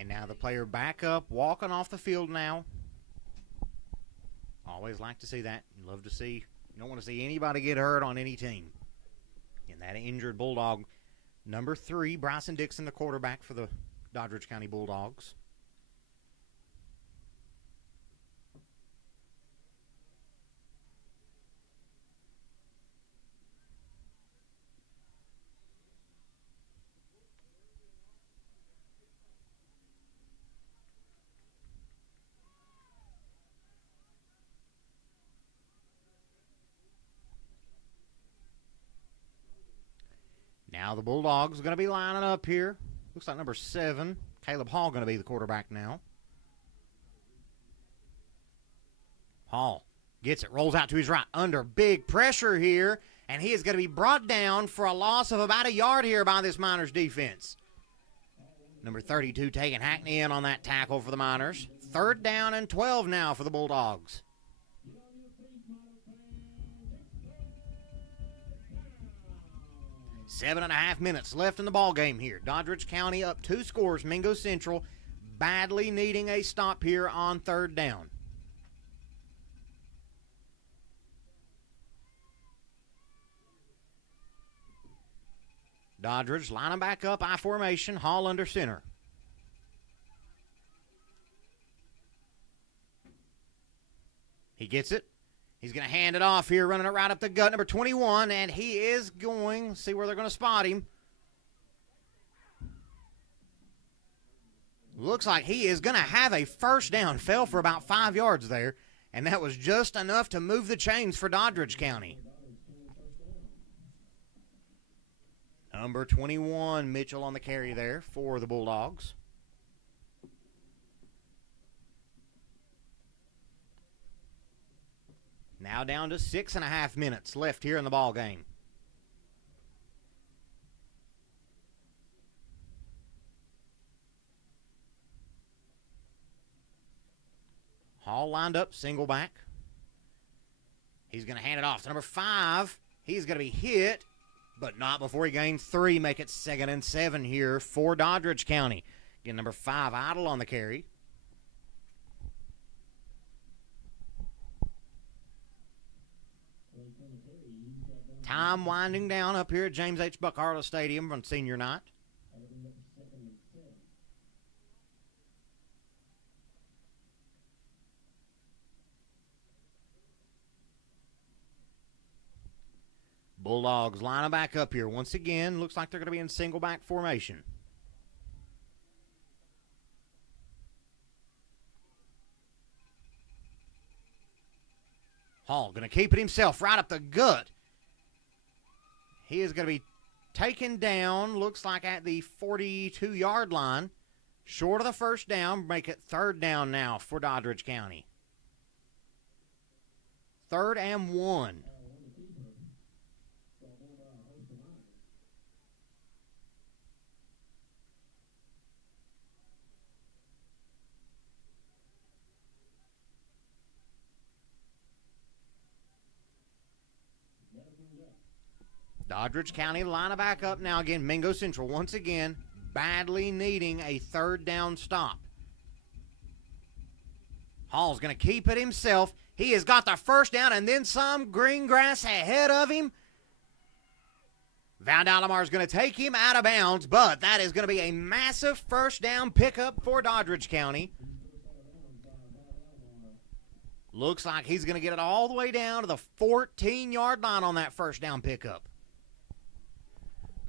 And now the player back up, walking off the field now. Always like to see that. You love to see, you don't want to see anybody get hurt on any team. And that injured Bulldog, number 3, Bryson Dixon, the quarterback for the Doddridge County Bulldogs. Now the Bulldogs are going to be lining up here. Looks like number 7, Caleb Hall, going to be the quarterback now. Hall gets it, rolls out to his right, under big pressure here, and he is going to be brought down for a loss of about a yard here by this Miners defense. Number 32 taking Hackney in on that tackle for the Miners. 3rd down and 12 now for the Bulldogs. 7.5 minutes left in the ball game here. Doddridge County up 2 scores. Mingo Central badly needing a stop here on 3rd down. Doddridge lining back up, I formation. Hall under center. He gets it. He's going to hand it off here, running it right up the gut, number 21, and he is going, see where they're going to spot him. Looks like he is going to have a 1st down. Fell for about 5 yards there, and that was just enough to move the chains for Doddridge County. Number 21, Mitchell on the carry there for the Bulldogs. Now down to 6.5 minutes left here in the ball game. Hall lined up, single back. He's going to hand it off to number 5. He's going to be hit, but not before he gains 3. Make it 2nd and 7 here for Doddridge County. Again, number 5, Idle on the carry. Time winding down up here at James H. Buckhorle Stadium on senior night. Bulldogs lining back up here. Once again, looks like they're going to be in single back formation. Hall going to keep it himself right up the gut. He is going to be taken down, looks like at the 42-yard line. Short of the first down, make it third down now for Doddridge County. 3rd and 1. Doddridge County lining back up now again. Mingo Central once again badly needing a 3rd down stop. Hall's going to keep it himself. He has got the first down and then some. Green grass ahead of him. Van Alomar is going to take him out of bounds, but that is going to be a massive first down pickup for Doddridge County. Looks like he's going to get it all the way down to the 14-yard line on that first down pickup.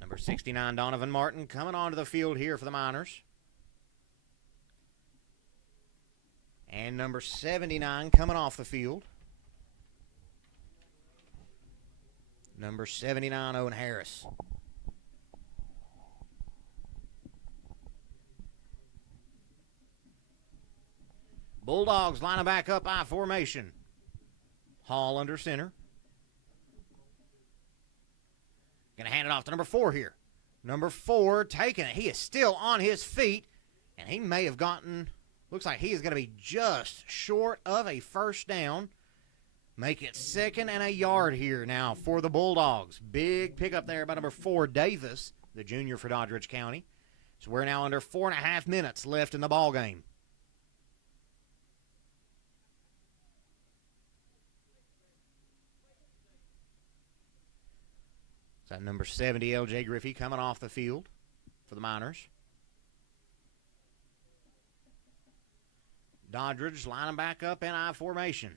Number 69, Donovan Martin, coming onto the field here for the Miners. And number 79 coming off the field. Number 79, Owen Harris. Bulldogs lining back up I formation. Hall under center. Going to hand it off to number 4 here. Number 4 taking it. He is still on his feet, and he may have gotten, looks like he is going to be just short of a first down. Make it 2nd and a yard here now for the Bulldogs. Big pickup there by number 4, Davis, the junior for Doddridge County. So we're now under 4.5 minutes left in the ball game. So number 70, L.J. Griffey, coming off the field for the Miners. Doddridge lining back up in I formation.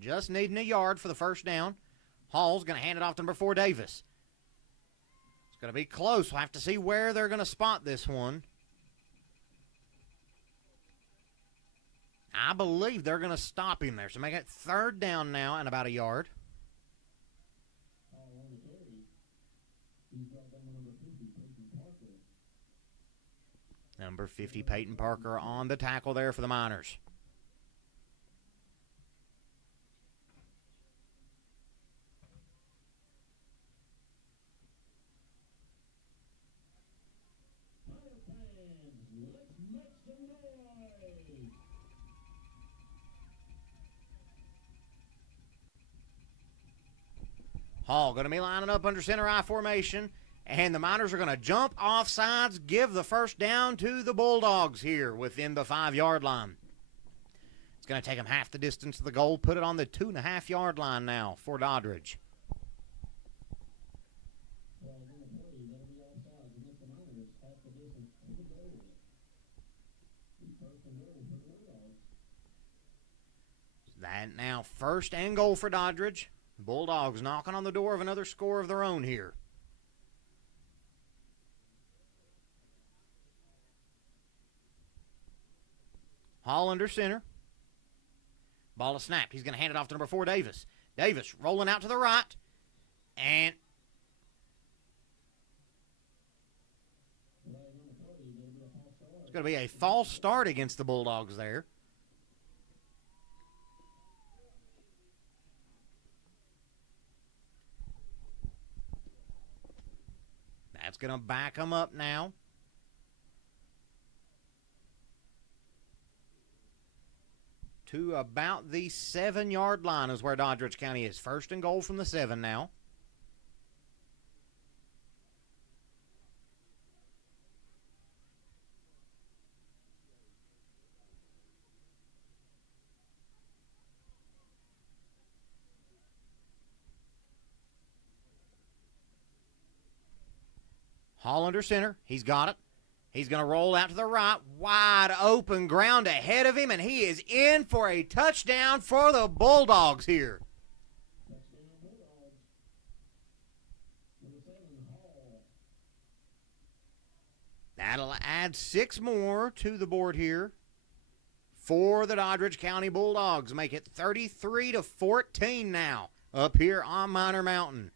Just needing a yard for the first down. Hall's going to hand it off to number 4, Davis. It's going to be close. We'll have to see where they're going to spot this one. I believe they're going to stop him there. So make it 3rd down now and about a yard. Number 50, Peyton Parker on the tackle there for the Miners. Hall going to be lining up under center I formation. And the Miners are going to jump off sides, give the first down to the Bulldogs here within the 5-yard line. It's going to take them half the distance to the goal, put it on the 2.5-yard line now for Doddridge. That now 1st and goal for Doddridge. Bulldogs knocking on the door of another score of their own here. Hall under center. Ball is snapped. He's going to hand it off to number 4, Davis. Davis rolling out to the right. And it's going to be a false start against the Bulldogs there. That's going to back them up now. To about the 7-yard line is where Doddridge County is. 1st and goal from the 7 now. Hall under center. He's got it. He's going to roll out to the right. Wide open ground ahead of him, and he is in for a touchdown for the Bulldogs here. That'll add 6 more to the board here for the Doddridge County Bulldogs. Make it 33-14 now up here on Minor Mountain.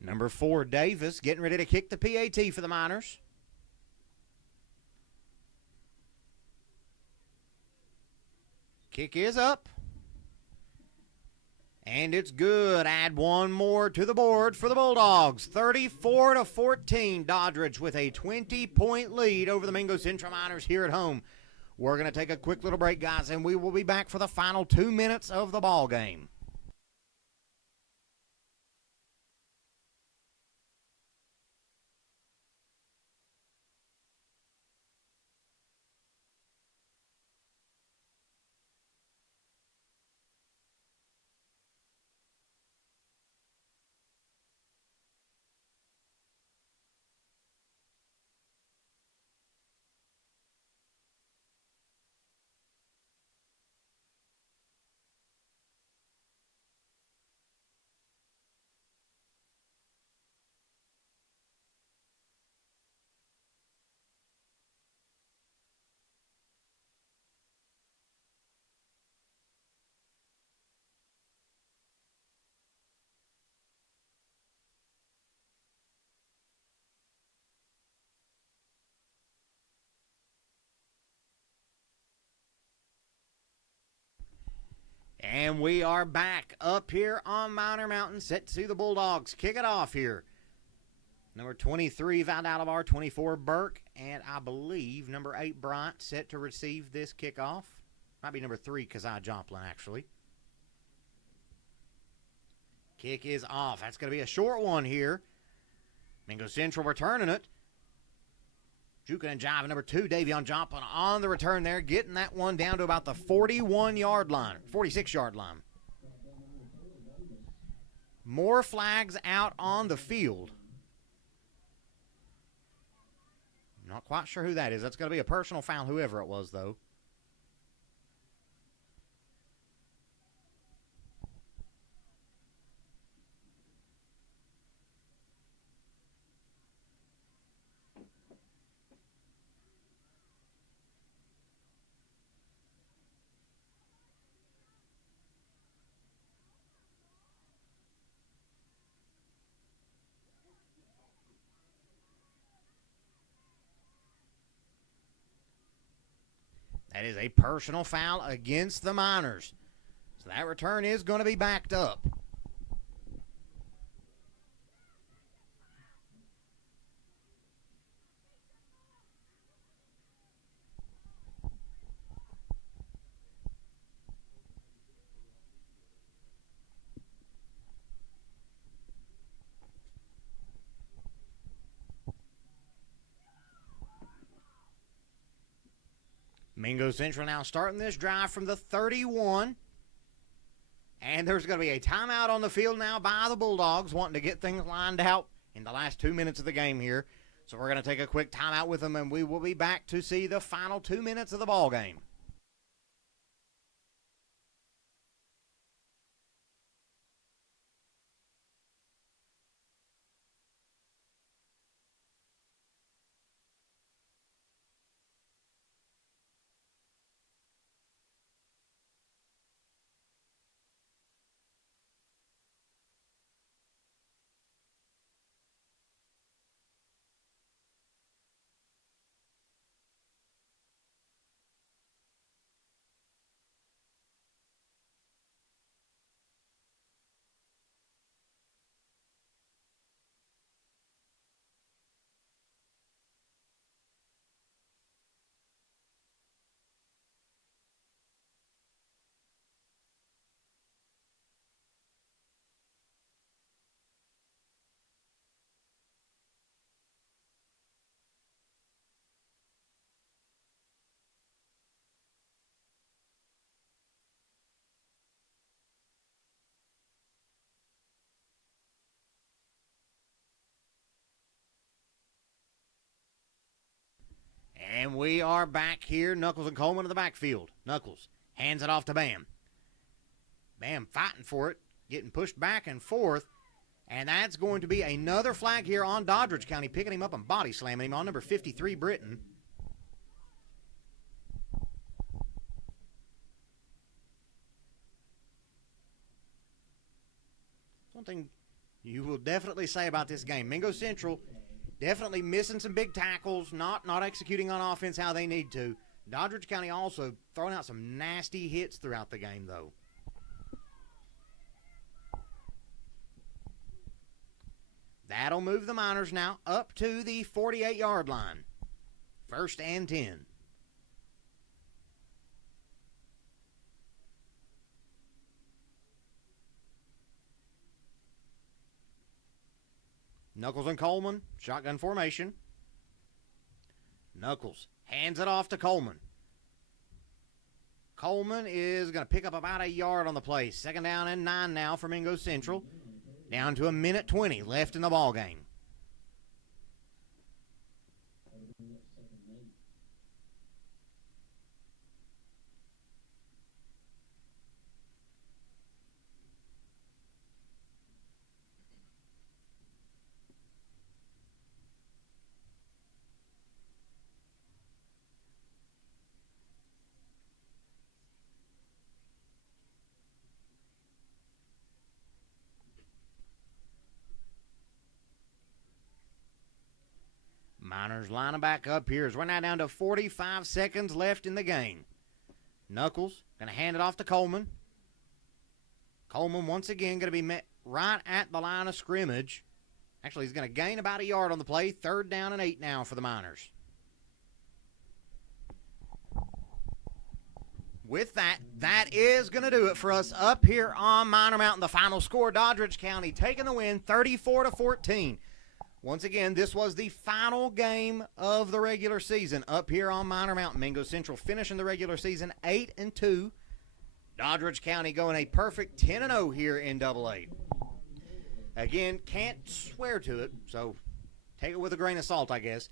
Number 4, Davis, getting ready to kick the PAT for the Miners. Kick is up. And it's good. Add 1 more to the board for the Bulldogs. 34-14. Doddridge with a 20-point lead over the Mingo Central Miners here at home. We're going to take a quick little break, guys, and we will be back for the final 2 minutes of the ball game. And we are back up here on Minor Mountain, set to see the Bulldogs kick it off here. Number 23, Valdalavar, 24, Burke, and I believe number 8, Bryant, set to receive this kickoff. Might be number 3, Kazai Joplin, actually. Kick is off. That's going to be a short one here. Mingo Central returning it. Jukin and Jive, number 2, Davion Joplin on the return there, getting that one down to about the 41-yard line, 46-yard line. More flags out on the field. Not quite sure who that is. That's going to be a personal foul, whoever it was, though. That is a personal foul against the Miners. So that return is going to be backed up. Mingo Central now starting this drive from the 31. And there's going to be a timeout on the field now by the Bulldogs, wanting to get things lined out in the last 2 minutes of the game here. So we're going to take a quick timeout with them, and we will be back to see the final 2 minutes of the ball game. And we are back here. Knuckles and Coleman in the backfield. Knuckles hands it off to Bam. Bam fighting for it, getting pushed back and forth. And that's going to be another flag here on Doddridge County, picking him up and body slamming him on number 53, Britton. Something you will definitely say about this game. Mingo Central definitely missing some big tackles, not executing on offense how they need to. Doddridge County also throwing out some nasty hits throughout the game, though. That'll move the Miners now up to the 48-yard line. 1st and 10. Knuckles and Coleman, shotgun formation. Knuckles hands it off to Coleman. Coleman is going to pick up about a yard on the play. 2nd down and 9 now for Mingo Central. Down to 1:20 left in the ball game. Miners lining back up here as we're now down to 45 seconds left in the game. Knuckles going to hand it off to Coleman. Coleman once again going to be met right at the line of scrimmage. Actually, he's going to gain about a yard on the play. 3rd down and 8 now for the Miners. With that, that is going to do it for us up here on Miner Mountain. The final score, Doddridge County taking the win 34-14. Once again, this was the final game of the regular season up here on Miner Mountain. Mingo Central finishing the regular season 8-2. Doddridge County going a perfect 10-0 here in AA. Again, can't swear to it, so take it with a grain of salt, I guess.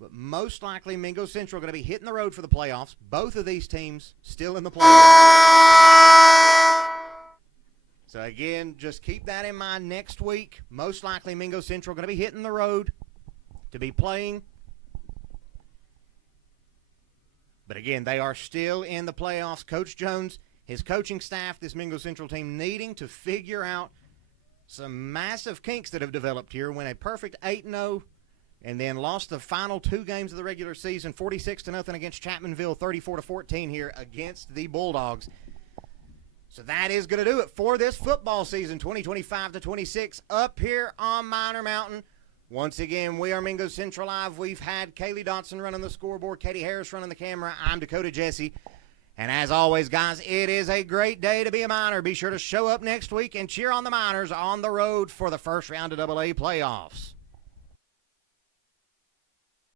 But most likely, Mingo Central going to be hitting the road for the playoffs. Both of these teams still in the playoffs. So, again, just keep that in mind next week. Most likely, Mingo Central going to be hitting the road to be playing. But, again, they are still in the playoffs. Coach Jones, his coaching staff, this Mingo Central team needing to figure out some massive kinks that have developed here. Win a perfect 8-0 and then lost the final 2 games of the regular season, 46-0 against Chapmanville, 34-14 here against the Bulldogs. So that is going to do it for this football season, 2025-26, up here on Miner Mountain. Once again, we are Mingo Central Live. We've had Kaylee Dotson running the scoreboard, Katie Harris running the camera. I'm Dakota Jesse. And as always, guys, it is a great day to be a Miner. Be sure to show up next week and cheer on the Miners on the road for the first round of AA playoffs.